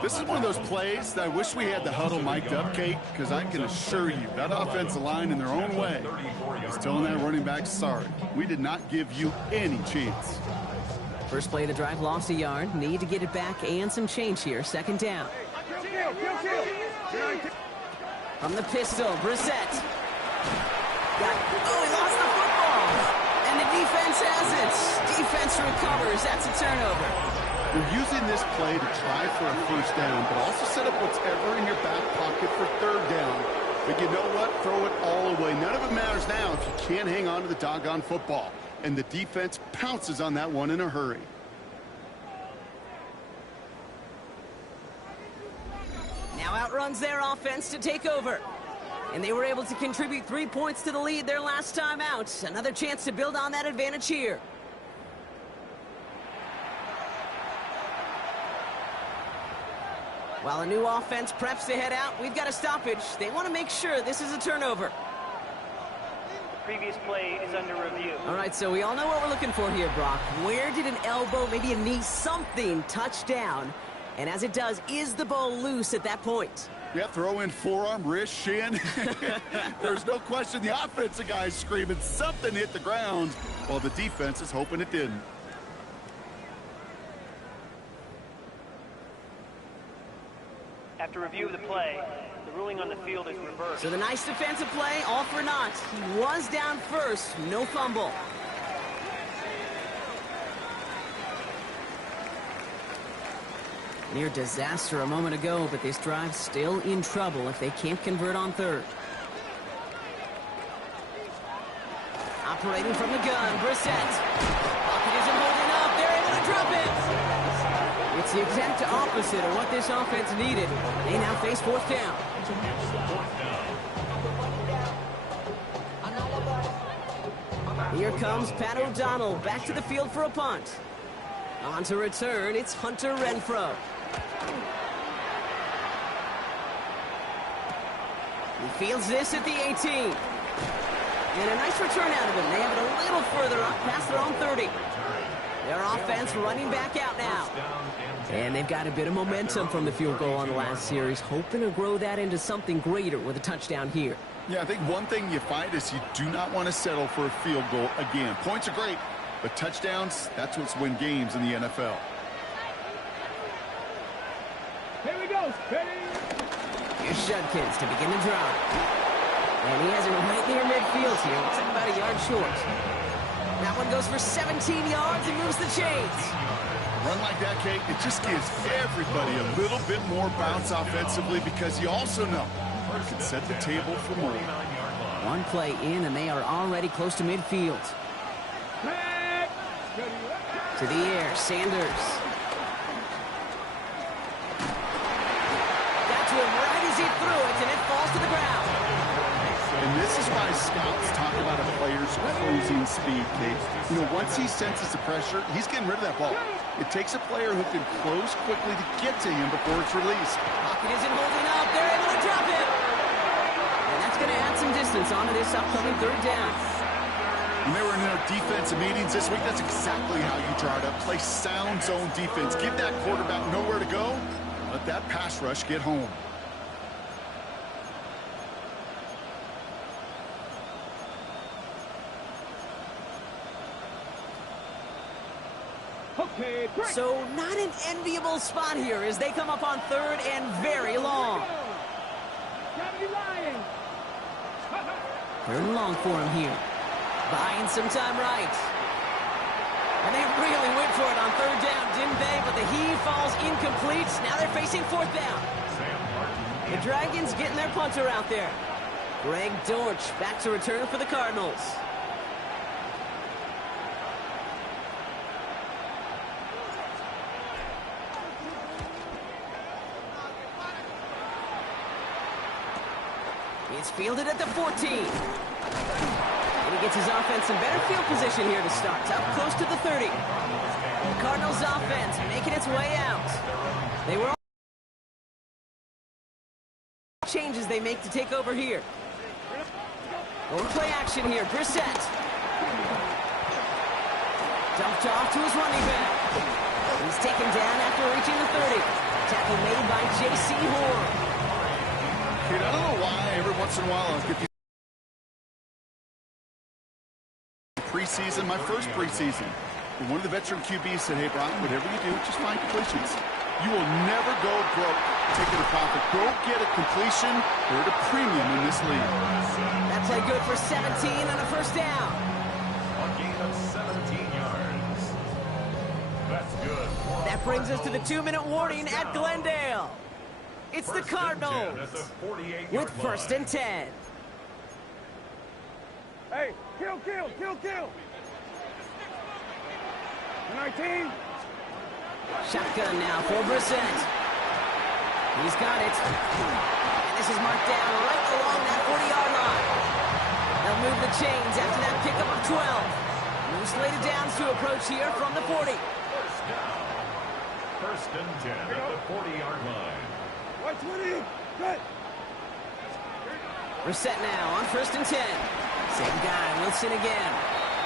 This is one of those plays that I wish we had the huddle mic'd up, Kate, because I can assure you that offensive line in their own way is telling that running back, sorry, we did not give you any chance. First play of the drive, lost a yard. Need to get it back and some change here. 2nd down. Kill. From the pistol, Brissett. Oh, he lost the football. And the defense has it. Defense recovers. That's a turnover. You're using this play to try for a first down, but also set up whatever in your back pocket for third down. But you know what? Throw it all away. None of it matters now if you can't hang on to the doggone football. And the defense pounces on that one in a hurry. Now outruns their offense to take over. And they were able to contribute 3 points to the lead their last time out. Another chance to build on that advantage here. While a new offense preps to head out, we've got a stoppage. They want to make sure this is a turnover. Previous play is under review. All right, so we all know what we're looking for here, Brock. Where did an elbow, maybe a knee, something touch down? And as it does, is the ball loose at that point? Yeah, throw in forearm, wrist, shin. There's no question the offensive guy's screaming something hit the ground while the defense is hoping it didn't. After review of the play, the ruling on the field is reversed. So the nice defensive play, all for naught. He was down first, no fumble. Near disaster a moment ago, but this drive's still in trouble if they can't convert on third. Operating from the gun, Brissett. Pocket isn't holding up, they're able to drop it. It's the exact opposite of what this offense needed. They now face fourth down. Here comes Pat O'Donnell back to the field for a punt. On to return, it's Hunter Renfro. He fields this at the 18. And a nice return out of him. They have it a little further up past their own 30. Their offense running back out now. And they've got a bit of momentum from the field goal on the last series, hoping to grow that into something greater with a touchdown here. Yeah, I think one thing you find is you do not want to settle for a field goal again. Points are great, but touchdowns, that's what's win games in the NFL. Here we go. Steady. Here's Judkins to begin the drive. And he has it right near midfield here. Looks like about a yard short. That one goes for 17 yards and moves the chains. Run like that, Kate, it just gives everybody a little bit more bounce offensively because you also know you can set the table for more. One play in, and they are already close to midfield. To the air, Sanders. Got to him right as he threw it, and it falls to the ground. And this is why scouts talk about a player's closing speed, Kate. You know, once he senses the pressure, he's getting rid of that ball. It takes a player who can close quickly to get to him before it's released. Pocket isn't holding up. They're able to drop it. And that's going to add some distance onto this upcoming third down. When they were in our defensive meetings this week, that's exactly how you try to play sound zone defense. Give that quarterback nowhere to go. Let that pass rush get home. Okay, break. So not an enviable spot here as they come up on third and very long. 70 Lions. Third and long for him here. Buying some time right. And they really went for it on third down, didn't they? But the heave falls incomplete. Now they're facing fourth down. The Dragons getting their punter out there. Greg Dortch back to return for the Cardinals. It's fielded at the 14. And he gets his offense in better field position here to start. Up close to the 30. The Cardinals offense making its way out. They were all changes they make to take over here. Going play action here. Brissett. Dumped off to his running back. He's taken down after reaching the 30. Tackle made by J.C. Horn. I don't know why every once in a while I'll get these preseason, my first preseason. And one of the veteran QBs said, hey, Brian, whatever you do, just find completions. You will never go broke taking a profit. Go get a completion. They're at a premium in this league. That play good for 17 and a first down. A gain of 17 yards. That's good. That brings us to the 2-minute warning at Glendale. It's the Cardinals with 1st and 10. Hey, kill. 19. Shotgun now for Brissett. He's got it. And this is marked down right along that 40-yard line. They'll move the chains after that pickup of 12. New slated downs to approach here from the 40. First down. 1st and 10 at the 40-yard line. 120. Good. Brissett now on 1st and 10. Same guy, Wilson again.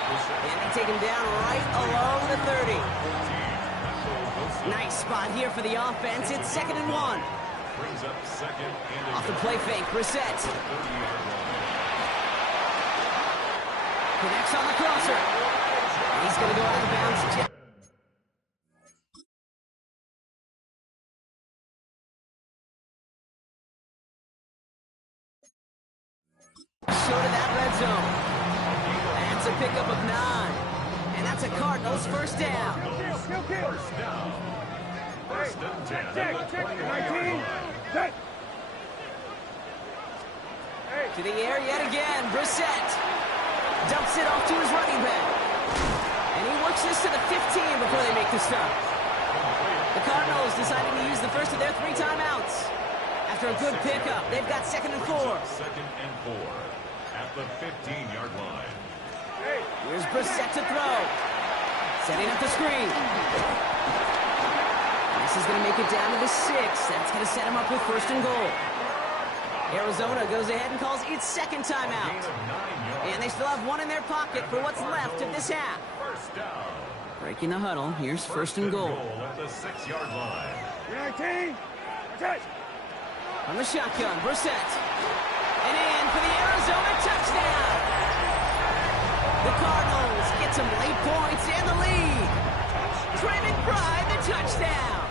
And they take him down right along the 30. Nice spot here for the offense. It's 2nd and 1. Brings up 2nd and Off the play fake, Brissett. Connects on the crosser. He's going to go out of bounds. Short of that red zone. That's a pickup of 9. And that's a Cardinals first down. Kill. First down. 1st and 10 at the 20-yard 19. line. Good. To the air yet again, Brissett. Dumps it off to his running back. And he works this to the 15 before they make the stop. The Cardinals deciding to use the first of their 3 timeouts. After a good pickup, they've got 2nd and 4. 2nd and 4 at the 15-yard line. Here's Brissett to throw. Setting up the screen. This is going to make it down to the 6. That's going to set him up with 1st and goal. Arizona goes ahead and calls its 2nd timeout. And they still have 1 in their pocket for what's left of this half. First down. Breaking the huddle. Here's 1st and goal. At the 6-yard line. 19. Touch. On the shotgun, Brissett. And in for the Arizona touchdown. The Cardinals get some late points and the lead. Trey McBride, the touchdown.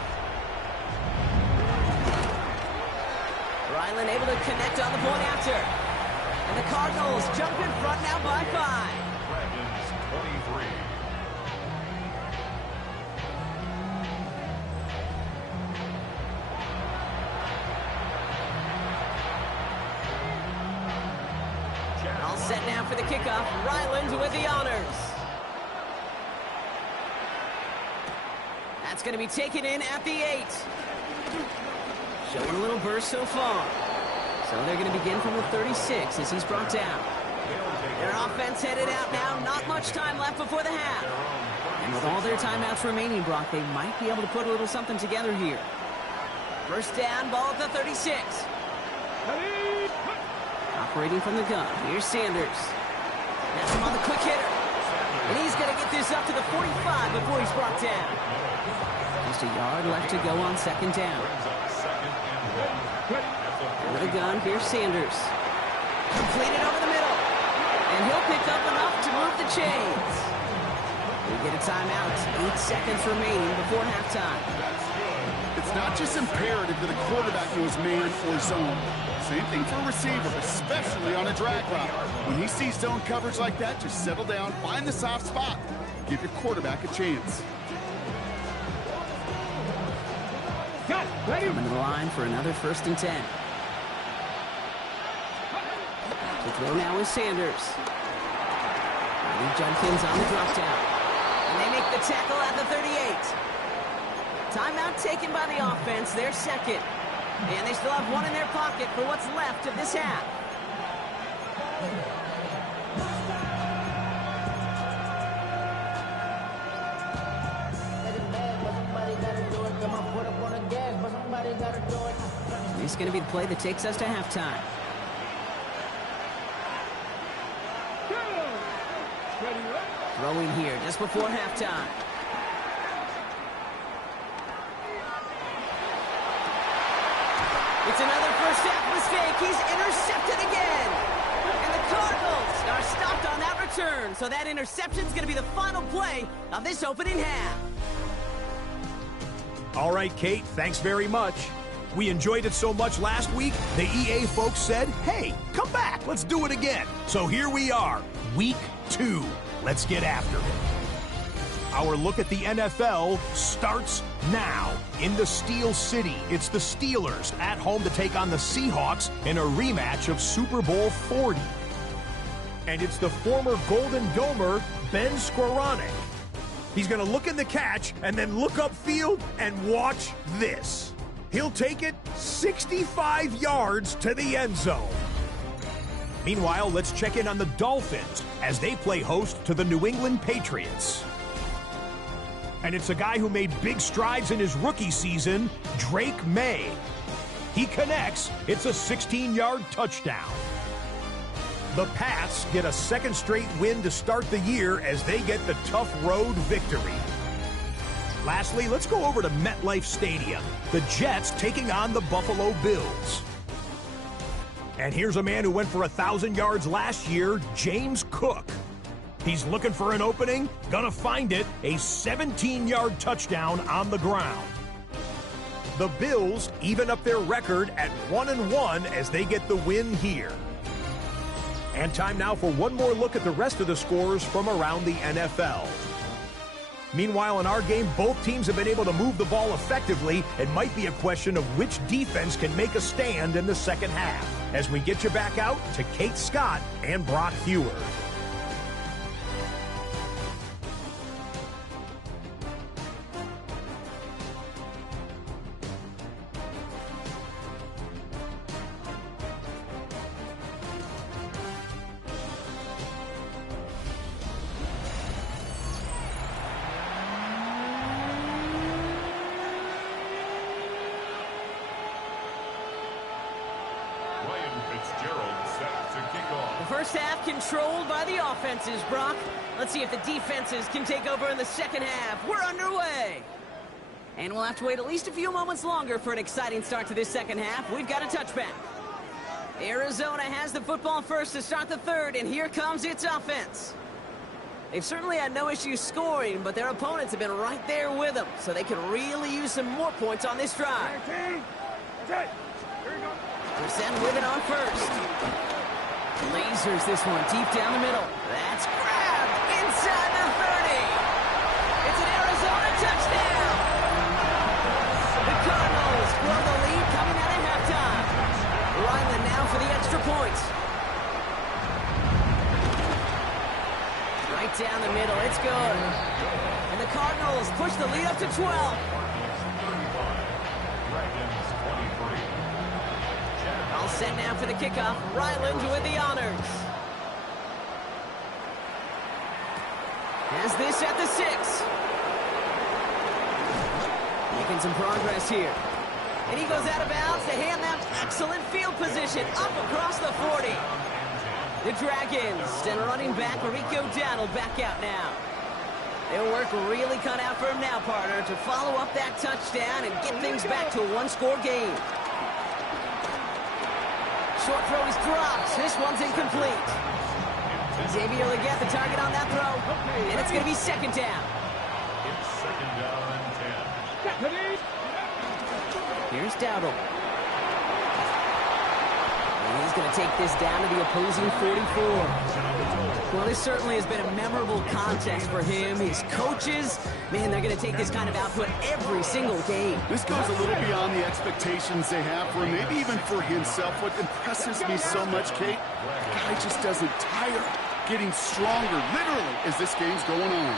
Ryland able to connect on the point after. And the Cardinals jump in front now by 5. Dragons 23. All set now for the kickoff. Ryland with the honors. That's going to be taken in at the 8. Showing a little burst so far. So they're going to begin from the 36 as he's brought down. Their offense headed out now. Not much time left before the half. And with all their timeouts remaining, Brock, they might be able to put a little something together here. First down, ball at the 36. Operating from the gun. Here's Sanders. That's him on the quick hitter. And he's going to get this up to the 45 before he's brought down. Just a yard left to go on 2nd down. With a gun, here's Sanders. Completed over the middle. And he'll pick up enough to move the chains. We get a timeout. 8 seconds remaining before halftime. It's not just imperative that a quarterback knows man or zone. Same thing for a receiver, especially on a drag route. When he sees zone coverage like that, just settle down, find the soft spot. Give your quarterback a chance. Coming to the line for another 1st and 10. To throw now is Sanders. Lee Jenkins on the drop down. And they make the tackle at the 38. Timeout taken by the offense, their 2nd. And they still have 1 in their pocket for what's left of this half. This is going to be the play that takes us to halftime. Throwing here just before halftime. It's another first half mistake. He's intercepted again. And the Cardinals are stopped on that return. So that interception is going to be the final play of this opening half. All right, Kate, thanks very much. We enjoyed it so much last week, the EA folks said, hey, come back, let's do it again. So here we are, week 2. Let's get after it. Our look at the NFL starts now. In the Steel City, it's the Steelers at home to take on the Seahawks in a rematch of Super Bowl 40. And it's the former Golden Domer, Ben Skowronek. He's going to look in the catch and then look upfield and watch this. He'll take it 65 yards to the end zone. Meanwhile, let's check in on the Dolphins as they play host to the New England Patriots. And it's a guy who made big strides in his rookie season, Drake May. He connects. It's a 16-yard touchdown. The Pats get a second straight win to start the year as they get the tough road victory. Lastly, let's go over to MetLife Stadium. The Jets taking on the Buffalo Bills. And here's a man who went for 1,000 yards last year, James Cook. He's looking for an opening, gonna find it, a 17-yard touchdown on the ground. The Bills even up their record at 1-1 as they get the win here. And time now for one more look at the rest of the scores from around the NFL. Meanwhile, in our game, both teams have been able to move the ball effectively. It might be a question of which defense can make a stand in the second half. As we get you back out to Kate Scott and Brock Hewer. First half controlled by the offenses, Brock. Let's see if the defenses can take over in the second half. We're underway. And we'll have to wait at least a few moments longer for an exciting start to this second half. We've got a touchback. Arizona has the football first to start the third, and here comes its offense. They've certainly had no issues scoring, but their opponents have been right there with them, so they could really use some more points on this drive. Percent with it on first. Lasers this one deep down the middle. That's grabbed inside the 30. It's an Arizona touchdown. The Cardinals grow the lead coming out of halftime. Ryland now for the extra point. Right down the middle. It's good. And the Cardinals push the lead up to 12. All set now for the kickoff. Ryland with the honors. Has this at the 6. Making some progress here. And he goes out of bounds to hand them excellent field position up across the 40. The Dragons and running back Rico Dowdle back out now. Their work really cut out for him now, partner, to follow up that touchdown and get things back to a one-score game. Short throw is dropped. This one's incomplete. Xavier will get the target on that throw, and it's going to be second down. It's second down and 10. Here's Dowdle. And he's going to take this down to the opposing 44. Well, this certainly has been a memorable contest for him. His coaches, man, they're going to take this kind of output every single game. This goes a little beyond the expectations they have for him, maybe even for himself. What impresses me so much, Kate, the guy just doesn't tire, getting stronger, literally, as this game's going on.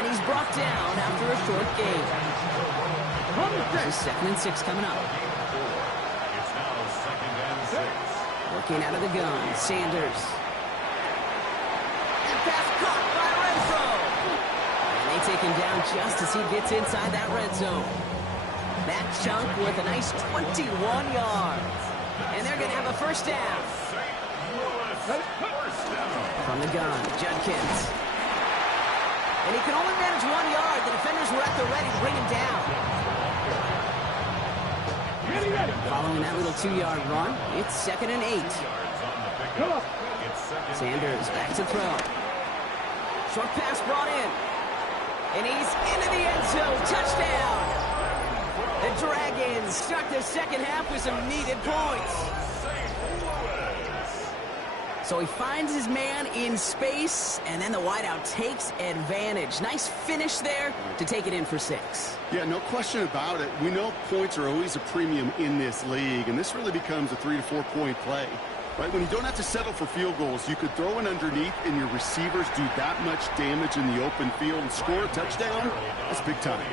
And he's brought down after a short game. There's 2nd and 6 coming up. It's now 2nd and 6. Working out of the gun, Sanders. That pass caught by Renfro. And they take him down just as he gets inside that red zone. That chunk with a nice 21 yards. And they're going to have a first down. From the gun, Judkins. And he can only manage 1 yard. The defenders were at the ready to bring him down. Following that little 2-yard run, it's 2nd and 8. Sanders back to throw. Short pass brought in. And he's into the end zone. Touchdown. The Dragons start the second half with some needed points. So he finds his man in space, and then the wideout takes advantage. Nice finish there to take it in for 6. Yeah, no question about it. We know points are always a premium in this league, and this really becomes a 3 to 4 point play. Right, when you don't have to settle for field goals, you could throw it underneath and your receivers do that much damage in the open field and score a touchdown. That's big time.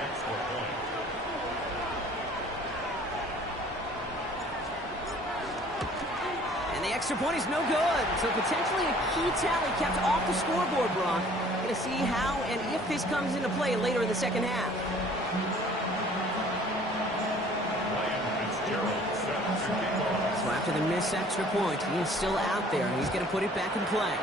And the extra point is no good. So potentially a key tally kept off the scoreboard, Brock. Going to see how and if this comes into play later in the second half. So after the missed extra point, he is still out there, and he's going to put it back in play.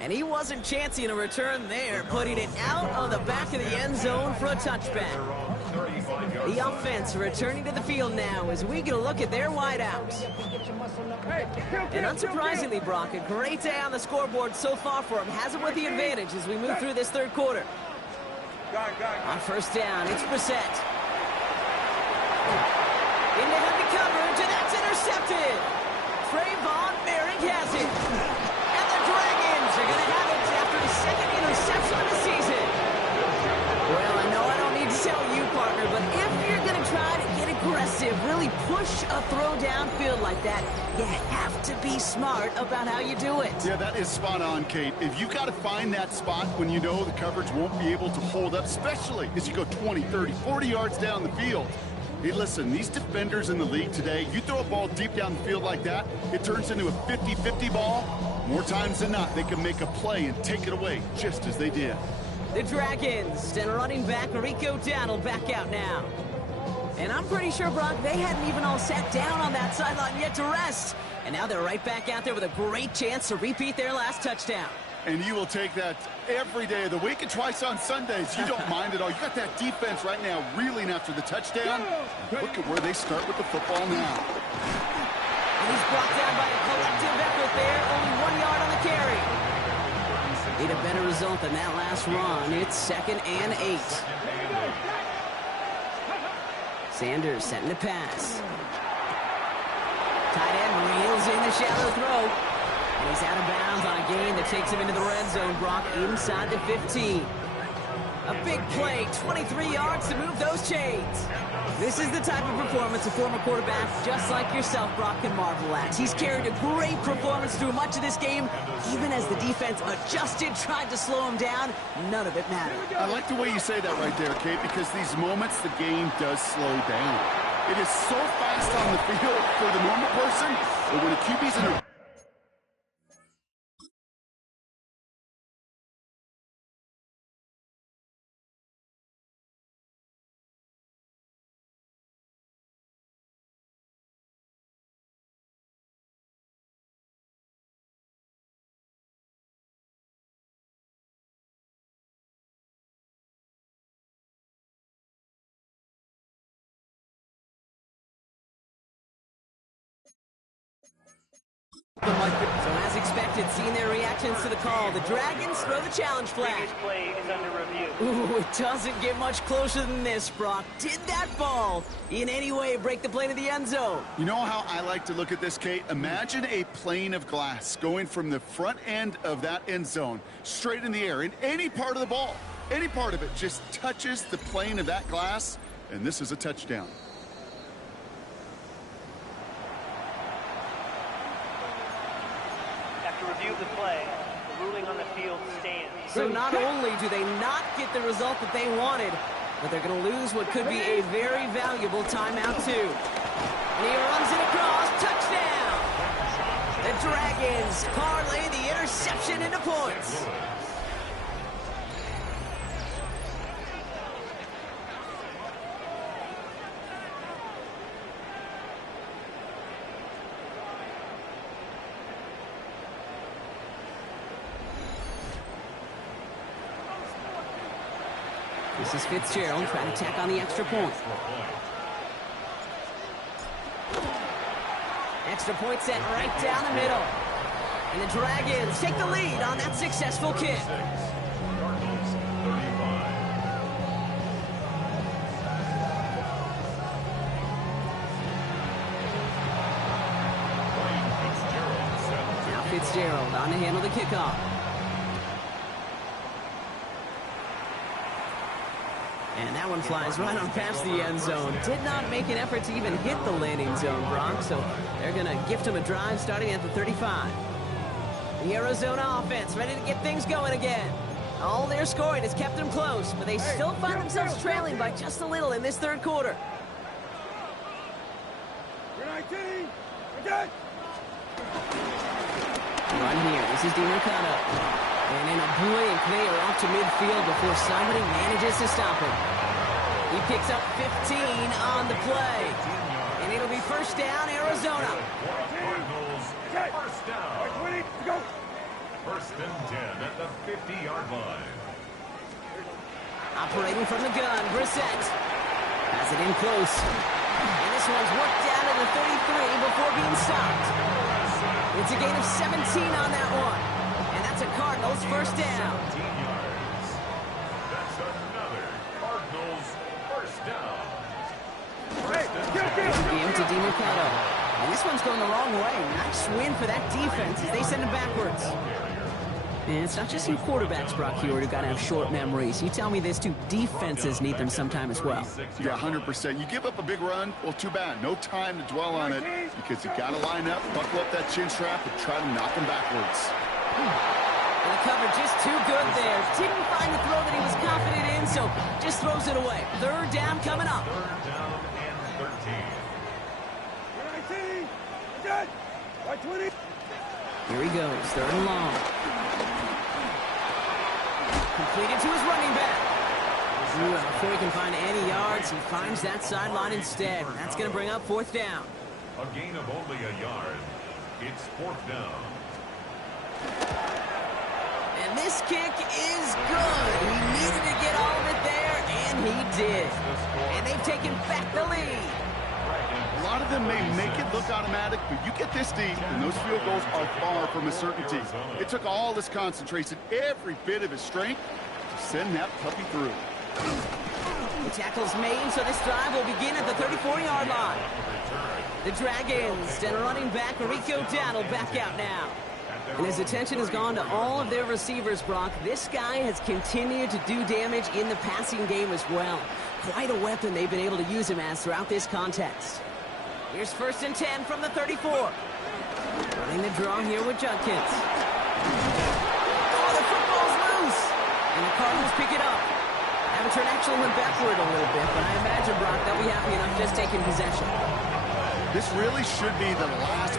And he wasn't chancing a return there, putting it out of the back of the end zone for a touchback. The offense returning to the field now as we get a look at their wideouts. And unsurprisingly, Brock, a great day on the scoreboard so far for him. Has him with the advantage as we move through this third quarter. On first down, it's Brissett. Into heavy coverage, and that's intercepted. Trayvon Merrick has it. And the Dragons are going to have it after his second interception of the season. Well, I know I don't need to tell you, partner, but if you're going to try to get aggressive, really push a throw downfield like that, you have to be smart about how you do it. Yeah, that is spot on, Kate. If you've got to find that spot when you know the coverage won't be able to hold up, especially as you go 20, 30, 40 yards down the field. Hey, listen, these defenders in the league today, you throw a ball deep down the field like that, it turns into a 50-50 ball. More times than not, they can make a play and take it away, just as they did. The Dragons and running back Rico Dowdle back out now. And I'm pretty sure, Brock, they hadn't even all sat down on that sideline yet to rest. And now they're right back out there with a great chance to repeat their last touchdown. And you will take that every day of the week and twice on Sundays. You don't mind at all. You got that defense right now reeling after the touchdown. Look at where they start with the football now. And he's brought down by a collective effort there. Only 1 yard on the carry. Need a better result than that last run. It's 2nd and 8. Sanders setting to pass. Tight end reels in the shallow throw. And he's out of bounds on a gain that takes him into the red zone, Brock, inside the 15. A big play, 23 yards to move those chains. This is the type of performance a former quarterback, just like yourself, Brock, can marvel at. He's carried a great performance through much of this game. Even as the defense adjusted, tried to slow him down, none of it mattered. I like the way you say that right there, Kate, because these moments the game does slow down. It is so fast on the field for the normal person, but when a QB's in a So as expected, seeing their reactions to the call, the Dragons throw the challenge flag. Previous play is under review. Ooh, it doesn't get much closer than this, Brock. Did that ball in any way break the plane to the end zone? You know how I like to look at this, Kate? Imagine a plane of glass going from the front end of that end zone straight in the air, and any part of the ball, any part of it just touches the plane of that glass, and this is a touchdown. After review of the play, the ruling on the field stands. So not only do they not get the result that they wanted, but they're going to lose what could be a very valuable timeout too. And he runs it across, touchdown! The Dragons parlay the interception into points. This is Fitzgerald trying to tack on the extra point. Extra point set right down the middle. And the Dragons take the lead on that successful kick. Fitzgerald on to handle the kickoff. And that one flies right on past the end zone. Did not make an effort to even hit the landing zone, Brock, so they're going to gift him a drive starting at the 35. The Arizona offense ready to get things going again. All their scoring has kept them close, but they still find themselves trailing by just a little in this third quarter. Run here. This is DiMercado. And in a blink, they are off to midfield before somebody manages to stop him. He picks up 15 on the play. And it'll be first down, Arizona. Cardinals, first down. First and 10 at the 50-yard line. Operating from the gun, Brissett. Has it in close. And this one's worked down to the 33 before being stopped. It's a gain of 17 on that one. And that's a Cardinals first down. 17 yards. That's another Cardinals first down. Game to DiMercado. And this one's going the wrong way. Nice win for that defense as they send him backwards. And it's not just you quarterbacks, Brock Hewitt, who got to have short memories. You tell me this too, defenses need them sometime as well. Yeah, 100%. You give up a big run, well, too bad. No time to dwell on it because you got to line up, buckle up that chin strap, and try to knock him backwards. And the cover just too good there. Didn't find the throw that he was confident in, so just throws it away. Third down coming up. Third down and 13. Here he goes, third and long. Completed to his running back. Ooh, and before he can find any yards, he finds that sideline instead. That's going to bring up fourth down. A gain of only a yard. It's fourth down. And this kick is good. He needed to get all of it there, and he did. And they've taken back the lead. A lot of them may make it look automatic, but you get this deep, and those field goals are far from a certainty. It took all his concentration, every bit of his strength, to send that puppy through. The tackle's made, so this drive will begin at the 34-yard line. The Dragons and running back Rico Dowdle back out now. And his attention has gone to all of their receivers, Brock. This guy has continued to do damage in the passing game as well. Quite a weapon they've been able to use him as throughout this contest. Here's first and 10 from the 34. Running the draw here with Judkins. Oh, the football's loose! And the Cardinals pick it up. Avaturn actually went backward a little bit, but I imagine, Brock, they'll be happy enough just taking possession. This really should be the last...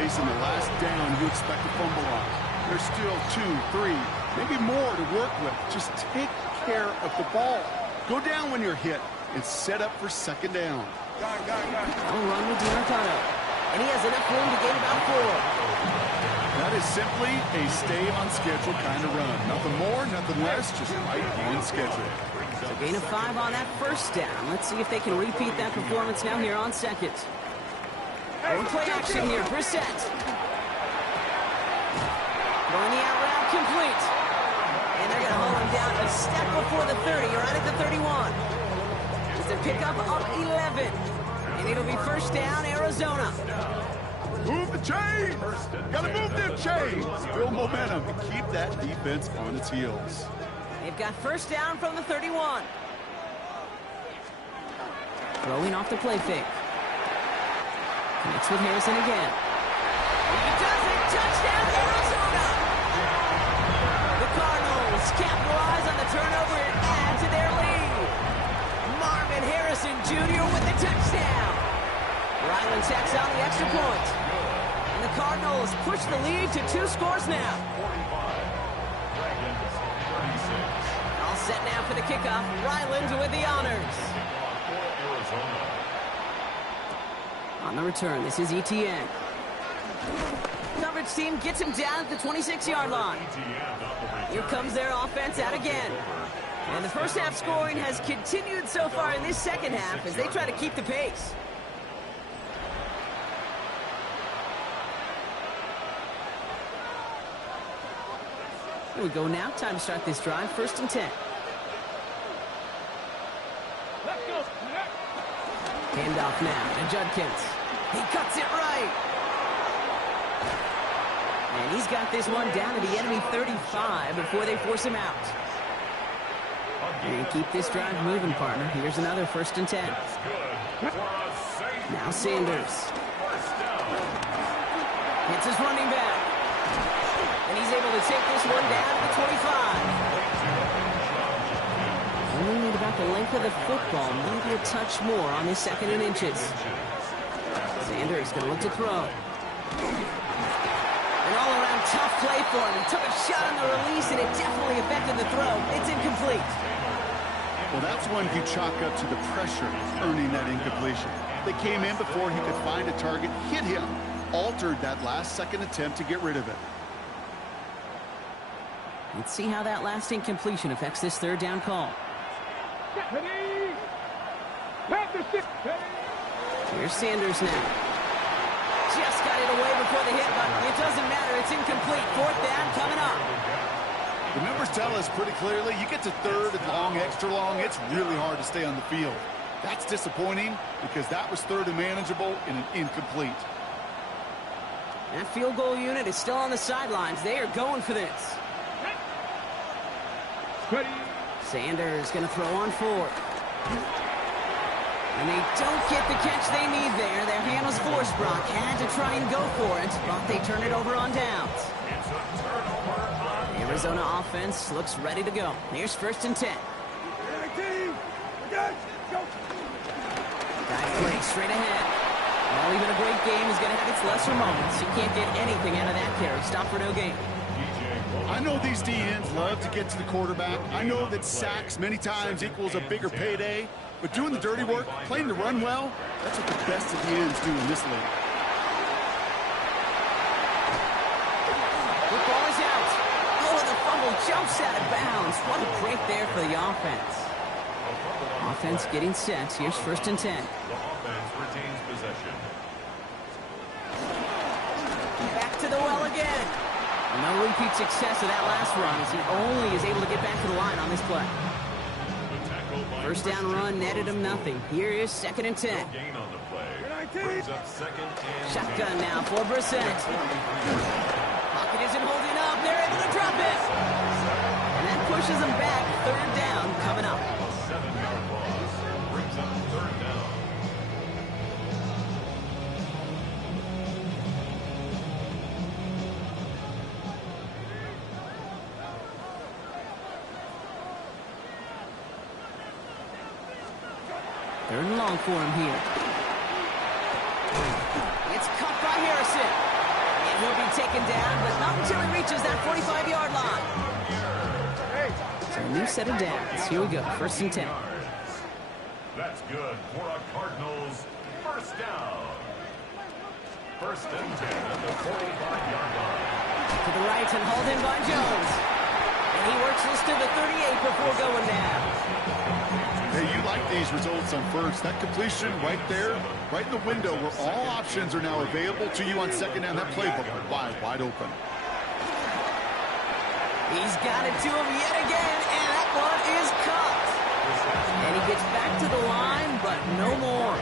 In the last down you expect a fumble on. There's still 2, 3, maybe more to work with. Just take care of the ball. Go down when you're hit and set up for second down. I'll run with DiMercado. And he has enough room to gain about 4. That is simply a stay on schedule kind of run. Nothing more, nothing less, just right on schedule. So gain of 5 on that first down. Let's see if they can repeat that performance now here on second. Play action here, Brissett. Going the out route, complete. And they're going to hold him down a step before the 30, right at the 31. It's a pickup of 11. And it'll be first down, Arizona. Move the chains! Gotta move them chains! Build momentum and keep that defense on its heels. They've got first down from the 31. Throwing off the play fake. Connects with Harrison again. He does it! Touchdown, Arizona! The Cardinals capitalize on the turnover and add to their lead. Marvin Harrison Jr. with the touchdown. Ryland tacks on the extra point. And the Cardinals push the lead to 2 scores now. 45. Dragons, 36. All set now for the kickoff. Ryland with the honors. Arizona. On the return, this is Etienne. Coverage team gets him down at the 26-yard line. Here comes their offense out again. And the first half scoring has continued so far in this second half as they try to keep the pace. Here we go now. Time to start this drive. 1st and 10. Let's go. Handoff now to Judkins. He cuts it right. And he's got this one down to the enemy 35 before they force him out. And keep this drive moving, partner. Here's another 1st and 10. Now Sanders. Hits his running back. And he's able to take this one down to the 25. Only need about the length of the football, maybe a touch more on this 2nd and inches. Sanders going to look to throw. An all-around tough play for him. He took a shot on the release, and it definitely affected the throw. It's incomplete. Well, that's one you chalk up to the pressure earning that incompletion. They came in before he could find a target, hit him, altered that last 2nd attempt to get rid of it. Let's see how that last incompletion affects this 3rd down call. Here's Sanders now. Just got it away before the hit, but it doesn't matter. It's incomplete. 4th down coming up. The numbers tell us pretty clearly, you get to 3rd and long, extra long, it's really hard to stay on the field. That's disappointing because that was 3rd and manageable and an incomplete. That field goal unit is still on the sidelines. They are going for this. Sanders going to throw on 4th. And they don't get the catch they need there. Their hand was forced. Brock had to try and go for it, but they turn it over on downs. The Arizona offense looks ready to go. Here's 1st and 10. Guy play straight ahead. Well, even a great game is going to have its lesser moments. You can't get anything out of that carry. Stop for no gain. I know these D-ends love to get to the quarterback. I know that sacks many times equals a bigger payday. But doing the dirty work, playing the run well, that's what the best of the ends do in this league. Football is out. Oh, and the fumble jumps out of bounds. What a break there for the offense. Offense getting set. Here's 1st and 10. The offense retains possession. Back to the well again. No repeat success of that last run as he only is able to get back to the line on this play. 1st down run netted him nothing. Here is 2nd and 10. Gain on the play. Brings up 2nd and Shotgun now for Brissett. Pocket isn't holding up. They're able to drop it. And that pushes them back. 3rd down coming up. a 7-yard loss. Brings up 3rd down. Third and long for him here. It's cut by Harrison. And he'll be taken down, but not until he reaches that 45-yard line. So a new set of downs. Here we go. 1st and 10. That's good for a Cardinals 1st down. 1st and 10 at the 45-yard line. To the right and hauled in by Jones. And he works this to the 38 before going down. Hey, you like these results on 1st. That completion right there, right in the window where all options are now available to you on 2nd down. That playbook wide open. He's got it to him yet again, and that one is caught. And he gets back to the line, but no more.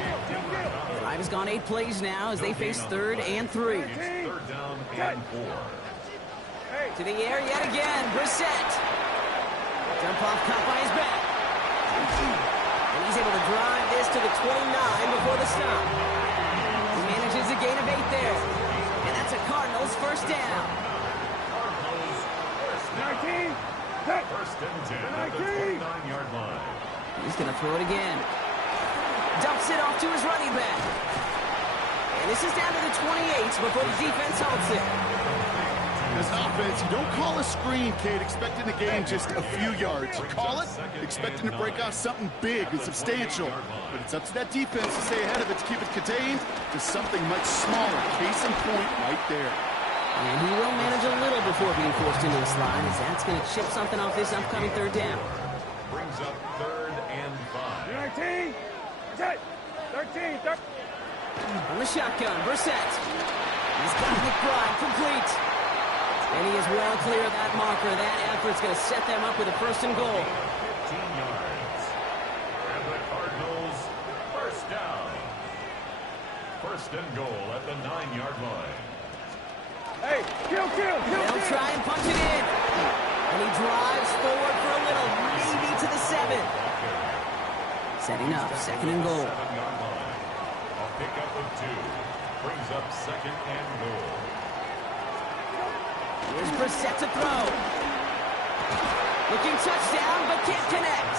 The drive has gone 8 plays now as they face 3rd and 3. 3rd down and 4. To the air yet again, Brissett. Jump off caught by his back. And he's able to drive this to the 29 before the stop. He manages a gain of 8 there. And that's a Cardinals 1st down. Cardinals 19. 1st and 10 at the 29-yard line. He's going to throw it again. Dumps it off to his running back. And this is down to the 28 before the defense halts it. As an offense, you don't call a screen, Kate, expecting to gain just a few yards. You call it expecting to break off something big and substantial. But it's up to that defense to stay ahead of it, to keep it contained to something much smaller. Case in point right there. And he will manage a little before being forced into a slide, as that's going to chip something off this upcoming 3rd down. Brings up 3rd and 5. 13. That's it. 13. On the shotgun, Brissett. He's got McBride complete. And he is well clear of that marker. That effort's going to set them up with a 1st and goal. 15 yards. And the Cardinals, 1st down. 1st and goal at the 9-yard line. Hey, kill. They'll try and punch it in. And he drives forward for a little, maybe to the 7. Setting up, 2nd and goal. 7-yard line. A pickup of 2. Brings up 2nd and goal. Here's Brissett to throw. Looking touchdown, but can't connect.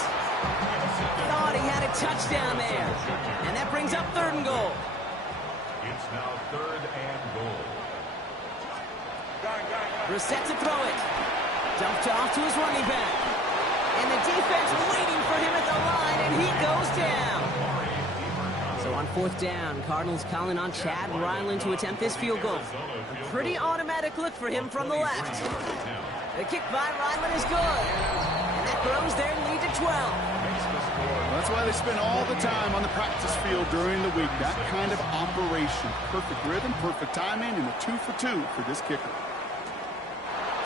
Thought he had a touchdown there. And that brings up 3rd and goal. It's now 3rd and goal. Brissett to throw it. Dumped off to his running back. And the defense waiting for him at the line, and he goes down. So on 4th down, Cardinals calling on Chad Ryland to attempt this field goal. A pretty automatic look for him from the left. The kick by Ryland is good. And that grows their lead to 12. That's why they spend all the time on the practice field during the week. That kind of operation. Perfect rhythm, perfect timing, and a 2 for 2 for this kicker.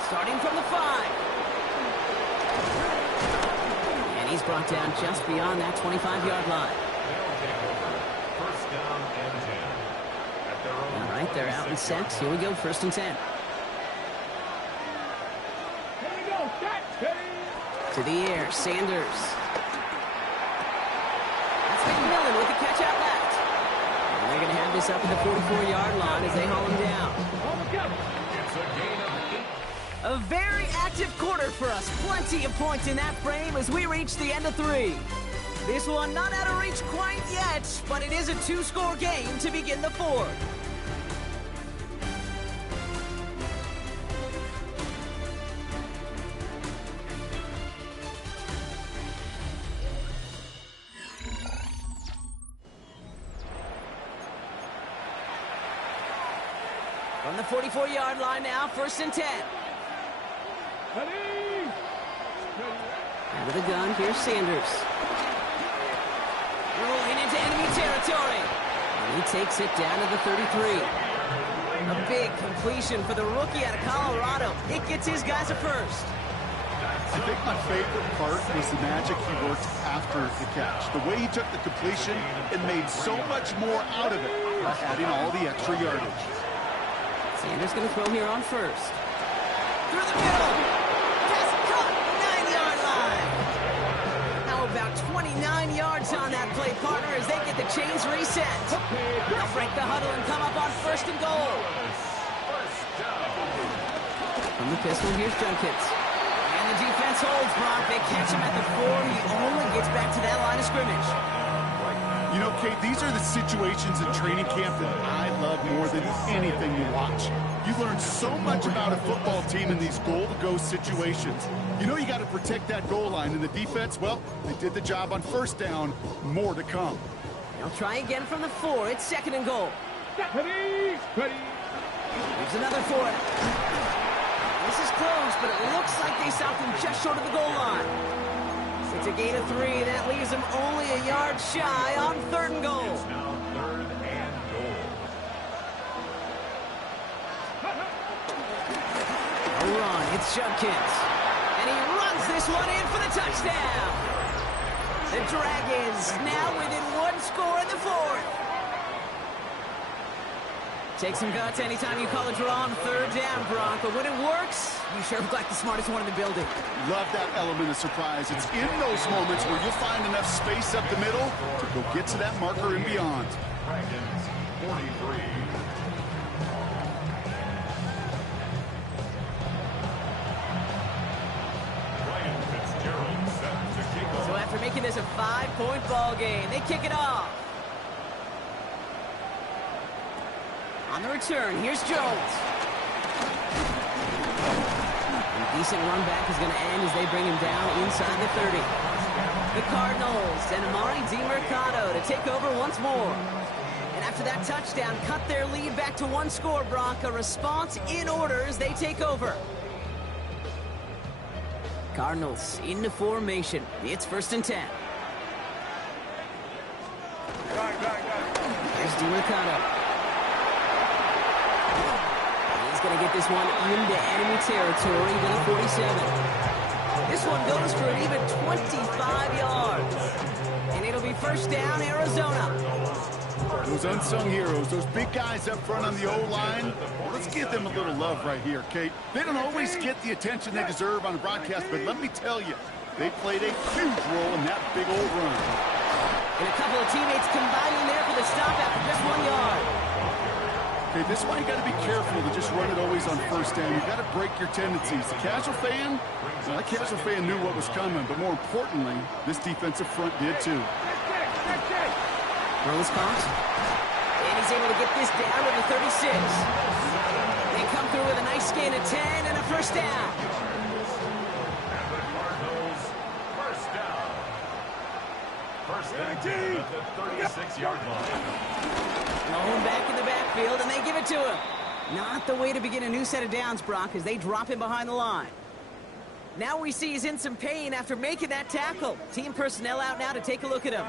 Starting from the 5. And he's brought down just beyond that 25-yard line. First down and 10. At their own All right, they're out and set. Here we go, 1st and 10. Here we go. Set. To the air, Sanders. That's McMillan with the catch out left. And they're going to have this up at the 44-yard line as they haul him down. It's a gain of 8. A very active quarter for us. Plenty of points in that frame as we reach the end of 3. This one not out of reach quite yet, but it is a 2-score game to begin the 4th. From the 44-yard line now, 1st and 10. Out of the gun, here's Sanders. Rolling into enemy territory. And he takes it down to the 33. A big completion for the rookie out of Colorado. It gets his guys a 1st. I think my favorite part was the magic he worked after the catch. The way he took the completion and made so much more out of it by adding all the extra yardage. Sanders going to throw here on 1st. Through the middle. Pass cut. 9-yard line. How about 29 yards on that play, partner, as they get the chains reset. They'll break the huddle and come up on 1st and goal. From the pistol, here's Junkins. And the defense holds, Brock. They catch him at the 4. He only gets back to that line of scrimmage. You know, Kate, these are the situations in training camp that I love more than anything you watch. You learn so much about a football team in these goal-to-go situations. You know you got to protect that goal line, and the defense, well, they did the job on 1st down. More to come. They'll try again from the 4. It's 2nd and goal. Ready. Here's another for it. This is close, but it looks like they stopped him just short of the goal line. It's a gain of 3. That leaves him only a yard shy on 3rd and goal. It's now 3rd and goal. A run. It's Judkins. And he runs this one in for the touchdown. The Dragons now within 1 score in the 4th. Take some guts anytime you call a draw on 3rd down, Brock. But when it works, you sure look like the smartest one in the building. Love that element of surprise. It's in those moments where you'll find enough space up the middle to go get to that marker and beyond. Dragons 43. Ryan Fitzgerald set to kick off. So after making this a 5-point ball game, they kick it off. On the return, here's Jones. A decent run back is going to end as they bring him down inside the 30. The Cardinals and Amari DiMercado to take over once more. And after that touchdown, cut their lead back to 1 score, Brock. A response in order as they take over. Cardinals into formation. It's 1st and 10. Here's DiMercado. He's going to get this one into enemy territory to the 47. This one goes for an even 25 yards. And it'll be 1st down, Arizona. Those unsung heroes, those big guys up front on the O-line, let's give them a little love right here, Kate. They don't always get the attention they deserve on the broadcast, but let me tell you, they played a huge role in that big old run. And a couple of teammates combining there for the stop after just 1 yard. Okay, this is why you got to be careful to just run it always on 1st down. You got to break your tendencies. The casual fan, well, that casual fan knew what was coming, but more importantly, this defensive front did too. Throws caught. And he's able to get this down to the 36. They come through with a nice gain of 10 and a 1st down. And the Cardinals, 1st down. 1st and 10 at the 36-yard line. Thrown back in the backfield, and they give it to him. Not the way to begin a new set of downs, Brock, as they drop him behind the line. Now we see he's in some pain after making that tackle. Team personnel out now to take a look at him.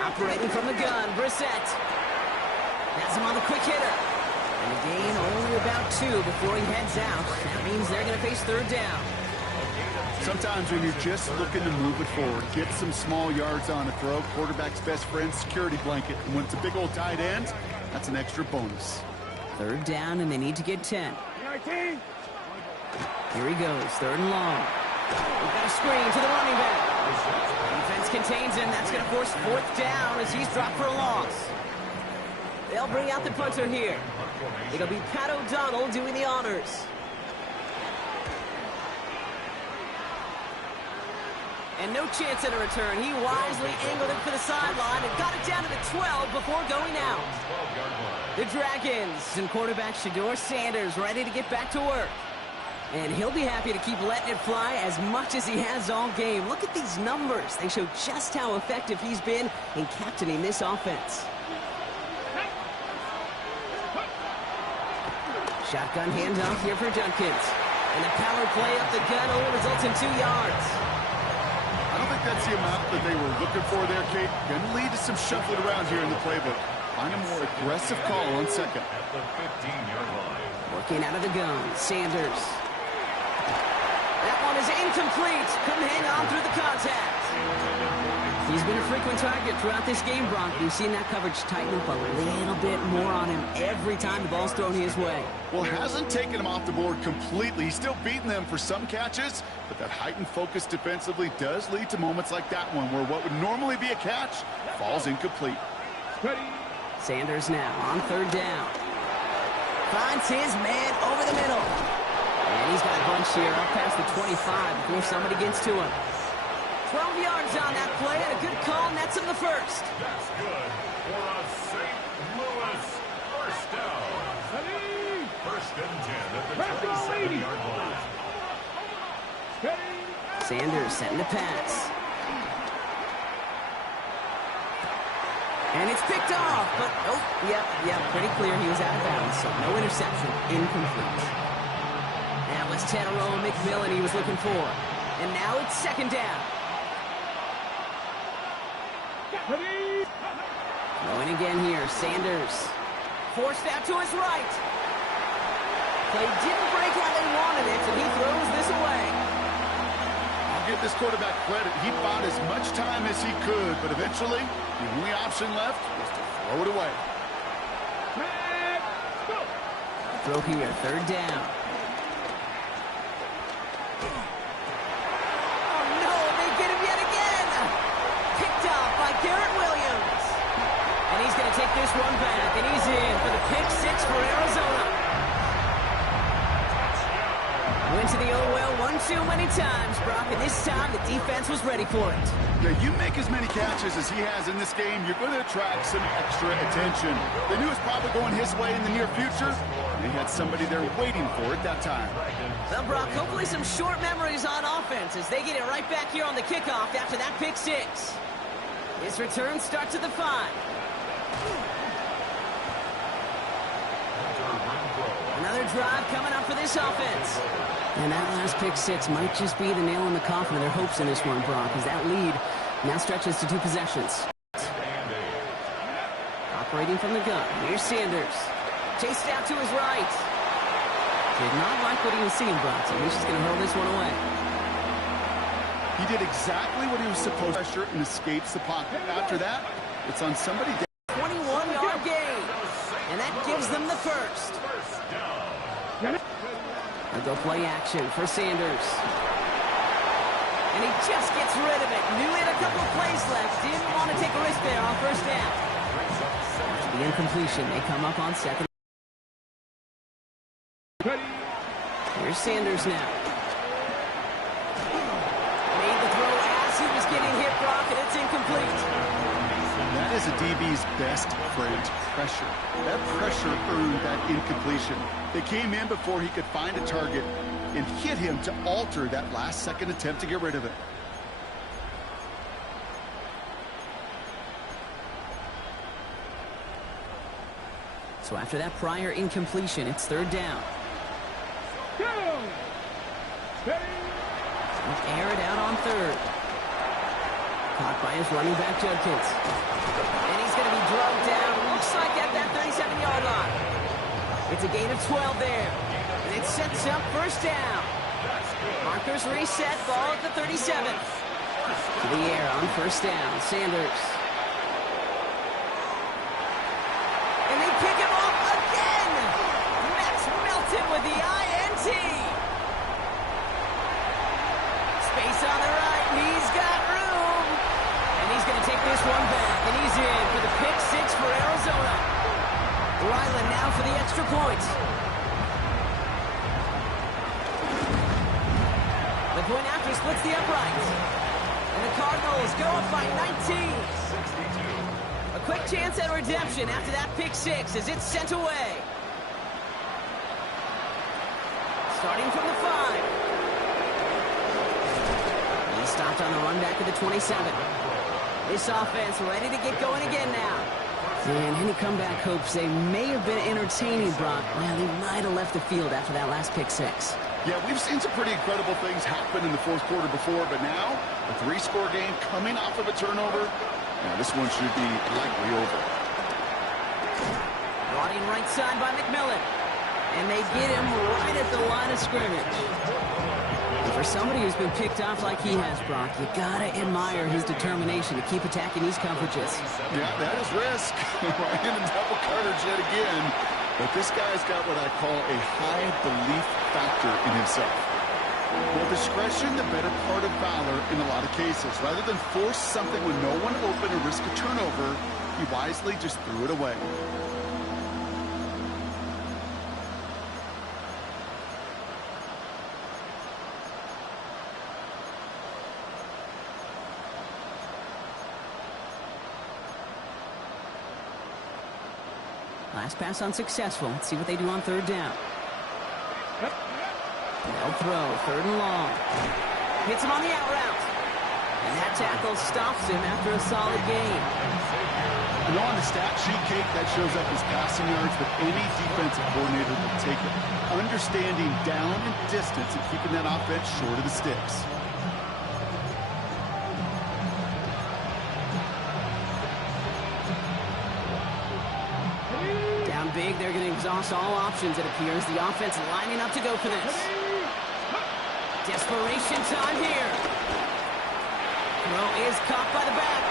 Operating from the gun, Brissett. Has him on the quick hitter. And a gain only about 2 before he heads out. That means they're going to face 3rd down. Sometimes when you're just looking to move it forward, get some small yards on a throw, quarterback's best friend, security blanket. And when it's a big old tight end, that's an extra bonus. 3rd down, and they need to get 10. Here he goes, 3rd and long. We've got a screen to the running back. Defense contains him. That's going to force 4th down as he's dropped for a loss. They'll bring out the punter here. It'll be Pat O'Donnell doing the honors. And no chance at a return. He wisely angled it for the sideline and got it down to the 12 before going out. The Dragons and quarterback Shedeur Sanders ready to get back to work. And he'll be happy to keep letting it fly as much as he has all game. Look at these numbers. They show just how effective he's been in captaining this offense. Shotgun handoff here for Junkins. And a power play up the gut only results in 2 yards. I don't think that's the amount that they were looking for there, Kate. Going to lead to some shuffling around here in the playbook. Find a more aggressive call on 2nd. At the 15-yard line. Working out of the gun, Sanders. That one is incomplete. Couldn't hang on through the contact. He's been a frequent target throughout this game, Brock. We've seen that coverage tighten up a little bit more on him every time the ball's thrown his way. Well, hasn't taken him off the board completely. He's still beating them for some catches, but that heightened focus defensively does lead to moments like that one where what would normally be a catch falls incomplete. Sanders now on 3rd down. Finds his man over the middle. And he's got a bunch here up past the 25 before somebody gets to him. 12 yards on that play, and a good call, and that's in the 1st. That's good for a St. Louis 1st down. 1st and 10 at the 27-yard line. Sanders setting the pass. And it's picked off, but oh, yeah, pretty clear he was out of bounds, so no interception, incomplete. That was Tyrone McMillan he was looking for. And now it's 2nd down. Going again here, Sanders. Forced out to his right. Play didn't break how they wanted it, and he throws this away. I'll give this quarterback credit. He bought as much time as he could, but eventually, the only option left was to throw it away. Throw here, 3rd down. Oh no, they get him yet again! Picked off by Garrett Williams. And he's going to take this one back, and he's in for the pick 6 for Arizona. Went to the old well one too many times, Brock, and this time the defense was ready for it. Yeah, you make as many catches as he has in this game, you're going to attract some extra attention. They knew it was probably going his way in the near future. They had somebody there waiting for it that time. Well, Brock, hopefully some short memories on offense as they get it right back here on the kickoff after that pick 6. His return starts at the 5. Another drive coming up for this offense. And that last pick six might just be the nail in the coffin of their hopes in this one, Brock, as that lead now stretches to 2 possessions. Operating from the gun, here's Sanders. Chased out to his right. Did not like what he was seeing, Brock, so he's just going to hurl this one away. He did exactly what he was supposed to. Pressure and escapes the pocket. After that, it's on somebody. 21-yard gain, and that gives them the first. They'll go play action for Sanders. And he just gets rid of it. Knew he had a couple of plays left. Didn't want to take a risk there on first down. After the incompletion, they come up on second. Here's Sanders now. Made the throw as he was getting hit, Brock, and it's incomplete. That is a DB's best friend, pressure. That pressure earned that incompletion. They came in before he could find a target and hit him to alter that last-second attempt to get rid of it. So after that prior incompletion, it's third down. Air it out on third. Caught by his running back, Judkins. And he's going to be drugged down. Looks like at that 37-yard line. It's a gain of 12 there. And it sets up first down. Markers reset, ball at the 37. To the air on first down, Sanders. And they pick him off again. Max Melton with the INT. Space on the right, and he's got room. And he's going to take this one back, and he's in for the pick six for Arizona. Ryland now for the extra point. The point after splits the uprights. And the Cardinals go up by 19. A quick chance at redemption after that pick six as it's sent away. Starting from the 5. He stopped on the run back at the 27. This offense ready to get going again now. And any comeback hopes they may have been entertaining, Brock. Well, they might have left the field after that last pick six. Yeah, we've seen some pretty incredible things happen in the fourth quarter before, but now a 3-score game coming off of a turnover. Now this one should be likely over. Brought in right side by McMillan. And they get him right at the line of scrimmage. And for somebody who's been picked off like he has, Brock, you gotta admire his determination to keep attacking these coverages. Yeah, that is risk. Right in the double coverage yet again. But this guy's got what I call a high belief factor in himself. Well, discretion, the better part of valor in a lot of cases. Rather than force something when no one open or risk a turnover, he wisely just threw it away. Last pass unsuccessful. Let's see what they do on third down. They'll throw, third and long. Hits him on the out route. And that tackle stops him after a solid gain. You know, on the stat sheet, Kate, that shows up as passing yards, but any defensive coordinator will take it. Understanding down and distance and keeping that offense short of the sticks. Big, they're going to exhaust all options, it appears. The offense lining up to go for this. Desperation time here. Throw is caught by the back.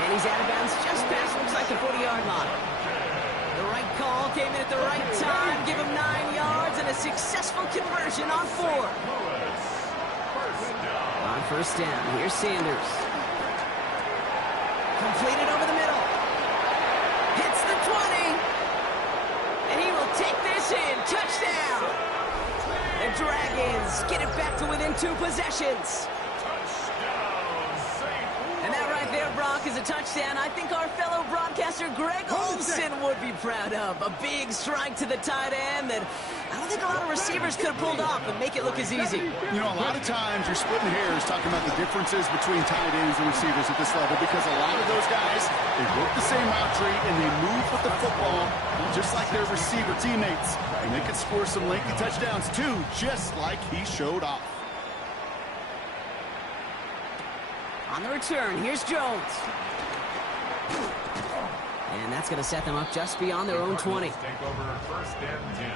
And he's out of bounds just past, looks like the 40-yard line. The right call came in at the right time. Give him 9 yards and a successful conversion on 4. On first down, here's Sanders. Completed over the middle. Hits the 20. And he will take this in. Touchdown. The Dragons get it back to within 2 possessions. And that right there, Brock, is a touchdown I think our fellow broadcaster Greg Olsen would be proud of. A big strike to the tight end that I don't think a lot of receivers could have pulled off and make it look as easy. You know, a lot of times you're splitting hairs talking about the differences between tight ends and receivers at this level because a lot of those guys, they work the same route tree and they move with the football just like their receiver teammates. And they could score some lengthy touchdowns too, just like he showed off. On the return, here's Jones. And that's going to set them up just beyond their own 20. Take over first and 10.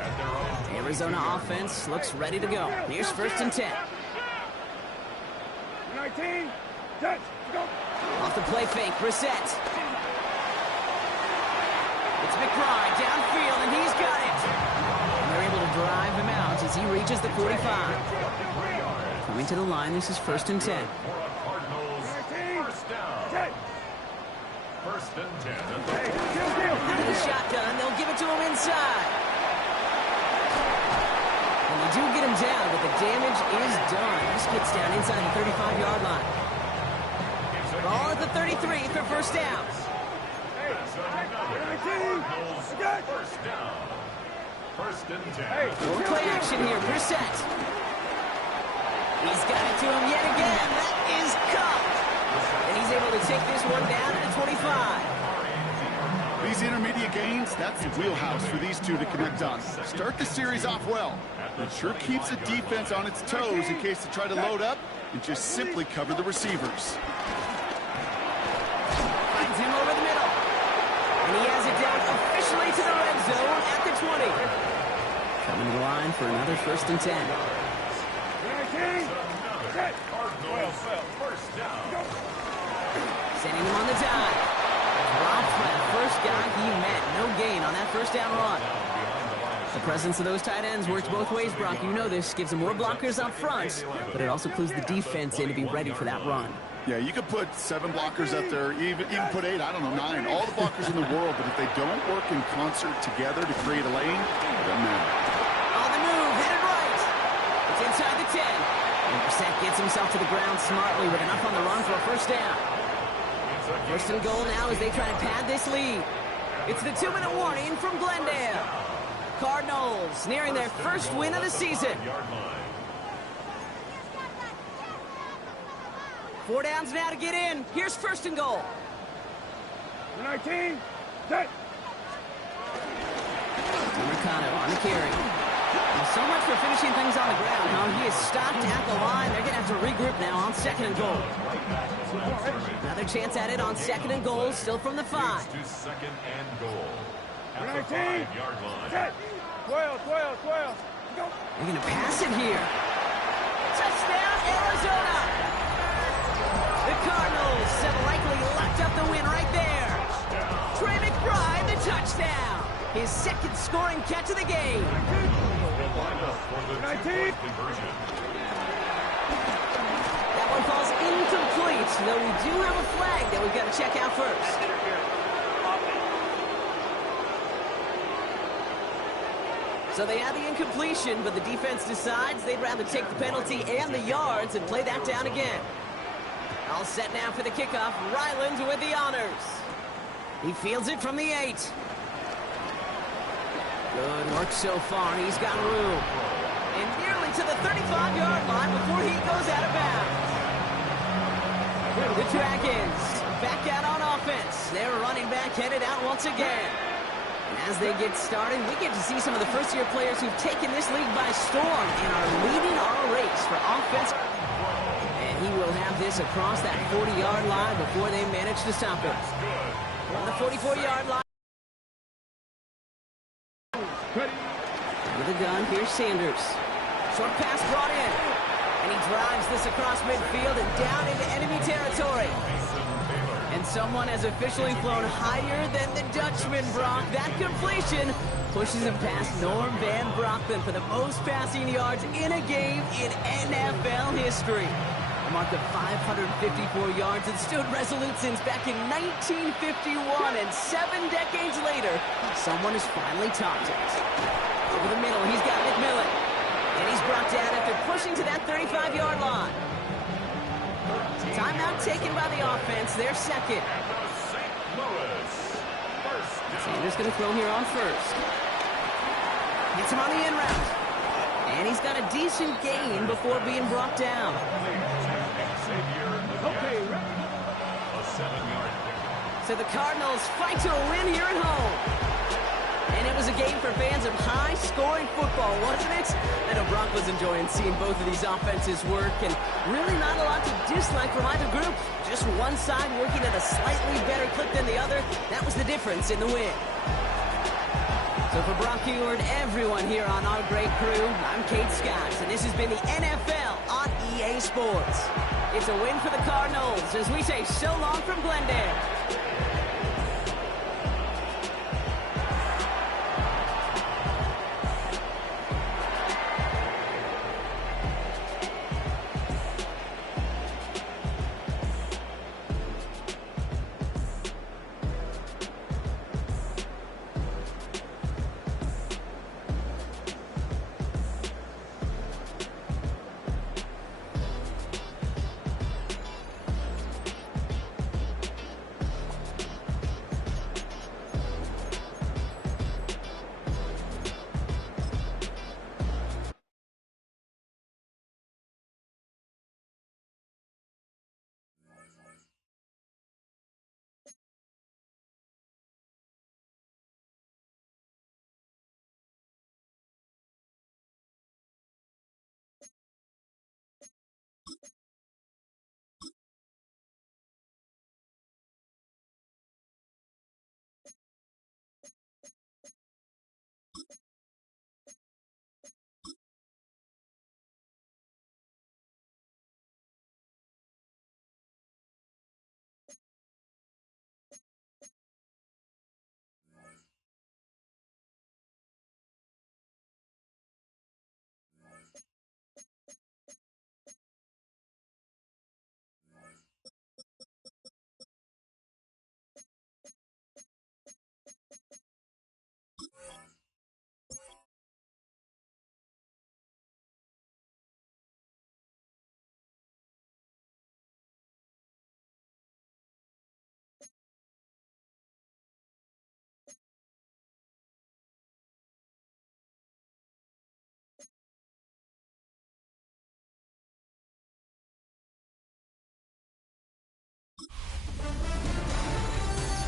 At their own Arizona offense looks ready to go. Here's first and 10. 19, touch, go. Off the play fake, Brissett. It's McBride downfield, and he's got it. And they're able to drive him out as he reaches the 45. Coming to the line, this is first and 10. Cardinals, first down. First and 10. Out of the shotgun, they'll give it to him inside. And they do get him down, but the damage is done. This gets down inside the 35-yard line. Ball at the 33 for first down. First down. First and 10. More play action here, Brissett. He's got it to him yet again. That is caught. And he's able to take this one down at the 25. These intermediate gains, that's the wheelhouse for these two to connect on. Start the series off well. It sure keeps the defense on its toes in case they try to load up and just simply cover the receivers. Finds him over the middle. And he has it down officially to the red zone at the 20. Coming to the line for another first and 10. First down. Sending him on the dive. Dropped by the first guy he met. No gain on that first down run. The presence of those tight ends works both ways, Brock. You know this. Gives them more blockers up front, but it also clues the defense in to be ready for that run. Yeah, you could put 7 blockers up there, even put 8, I don't know, 9. All the blockers in the world, but if they don't work in concert together to create a lane, it doesn't matter. On the move, headed right. It's inside the 10. And Brissett gets himself to the ground smartly with enough on the run for a first down. First and goal now as they try to pad this lead. It's the 2-minute warning from Glendale. Cardinals nearing their first win of the season. 4 downs now to get in. Here's first and goal. 19, touch. Mercado on the carry. Well, so much for finishing things on the ground, huh? He is stopped at the line. They're going to have to regroup now on second and goal. Another chance at it on second and goal, still from the 5. To second and goal. At the 19, 5-yard line. touch. 12, 12, 12. Go. They're going to pass it here. Touchdown, Arizona! The Cardinals have likely locked up the win right there. Trey McBride, the touchdown. His second scoring catch of the game. Will line up for the 2-point conversion. That one falls incomplete, though we do have a flag that we've got to check out first. So they had the incompletion, but the defense decides they'd rather take the penalty and the yards and play that down again. All set now for the kickoff. Ryland with the honors. He fields it from the 8. Good work so far. He's got room. And nearly to the 35-yard line before he goes out of bounds. The Dragons back out on offense. Their running back headed out once again. And as they get started, we get to see some of the first-year players who've taken this league by storm and are leading our race for offense. And he will have this across that 40-yard line before they manage to stop him. On the 44-yard line. With a gun, here's Sanders. Short pass brought in. And he drives this across midfield and down into enemy territory. And someone has officially flown higher than the Dutchman, Brock. That completion pushes him past Norm Van Brockman for the most passing yards in a game in NFL history. A mark of 554 yards and stood resolute since back in 1951. And 7 decades later, someone has finally topped it. Over the middle, he's got McMillan. And he's brought down after pushing to that 35-yard line. Timeout taken by the offense. Their second. St. Louis. First down. Sanders going to throw here on first. Hits him on the in route. And he's got a decent gain before being brought down. Okay, A 7-yard pickup. So the Cardinals fight to a win here at home. And it was a game for fans of high-scoring football, wasn't it? I know Brock was enjoying seeing both of these offenses work, and really not a lot to dislike from either group. Just one side working at a slightly better clip than the other. That was the difference in the win. So for Brock Eward, everyone here on our great crew, I'm Kate Scott, and this has been the NFL on EA Sports. It's a win for the Cardinals as we say so long from Glendale.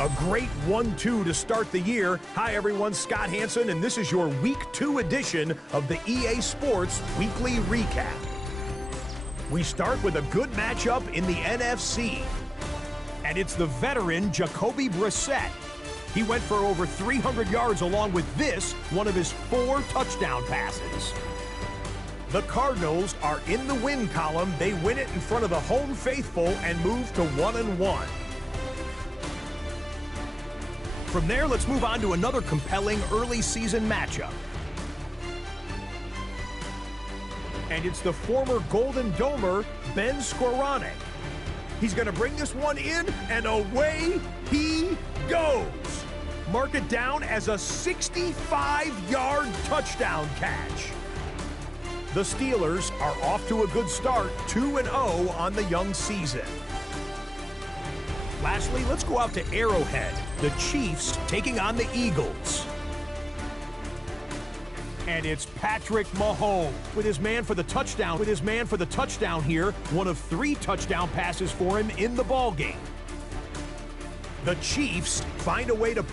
A great 1-2 to start the year. Hi, everyone. Scott Hansen, and this is your Week 2 edition of the EA Sports Weekly Recap. We start with a good matchup in the NFC, and it's the veteran Jacoby Brissett. He went for over 300 yards along with this, one of his 4 touchdown passes. The Cardinals are in the win column. They win it in front of the home faithful and move to 1-1. From there, let's move on to another compelling early season matchup. And it's the former Golden Domer, Ben Skoranek. He's going to bring this one in, and away he goes. Mark it down as a 65-yard touchdown catch. The Steelers are off to a good start, 2-0 on the young season. Lastly, let's go out to Arrowhead. The Chiefs taking on the Eagles. And it's Patrick Mahomes with his man for the touchdown. Here, one of 3 touchdown passes for him in the ballgame. The Chiefs find a way to pull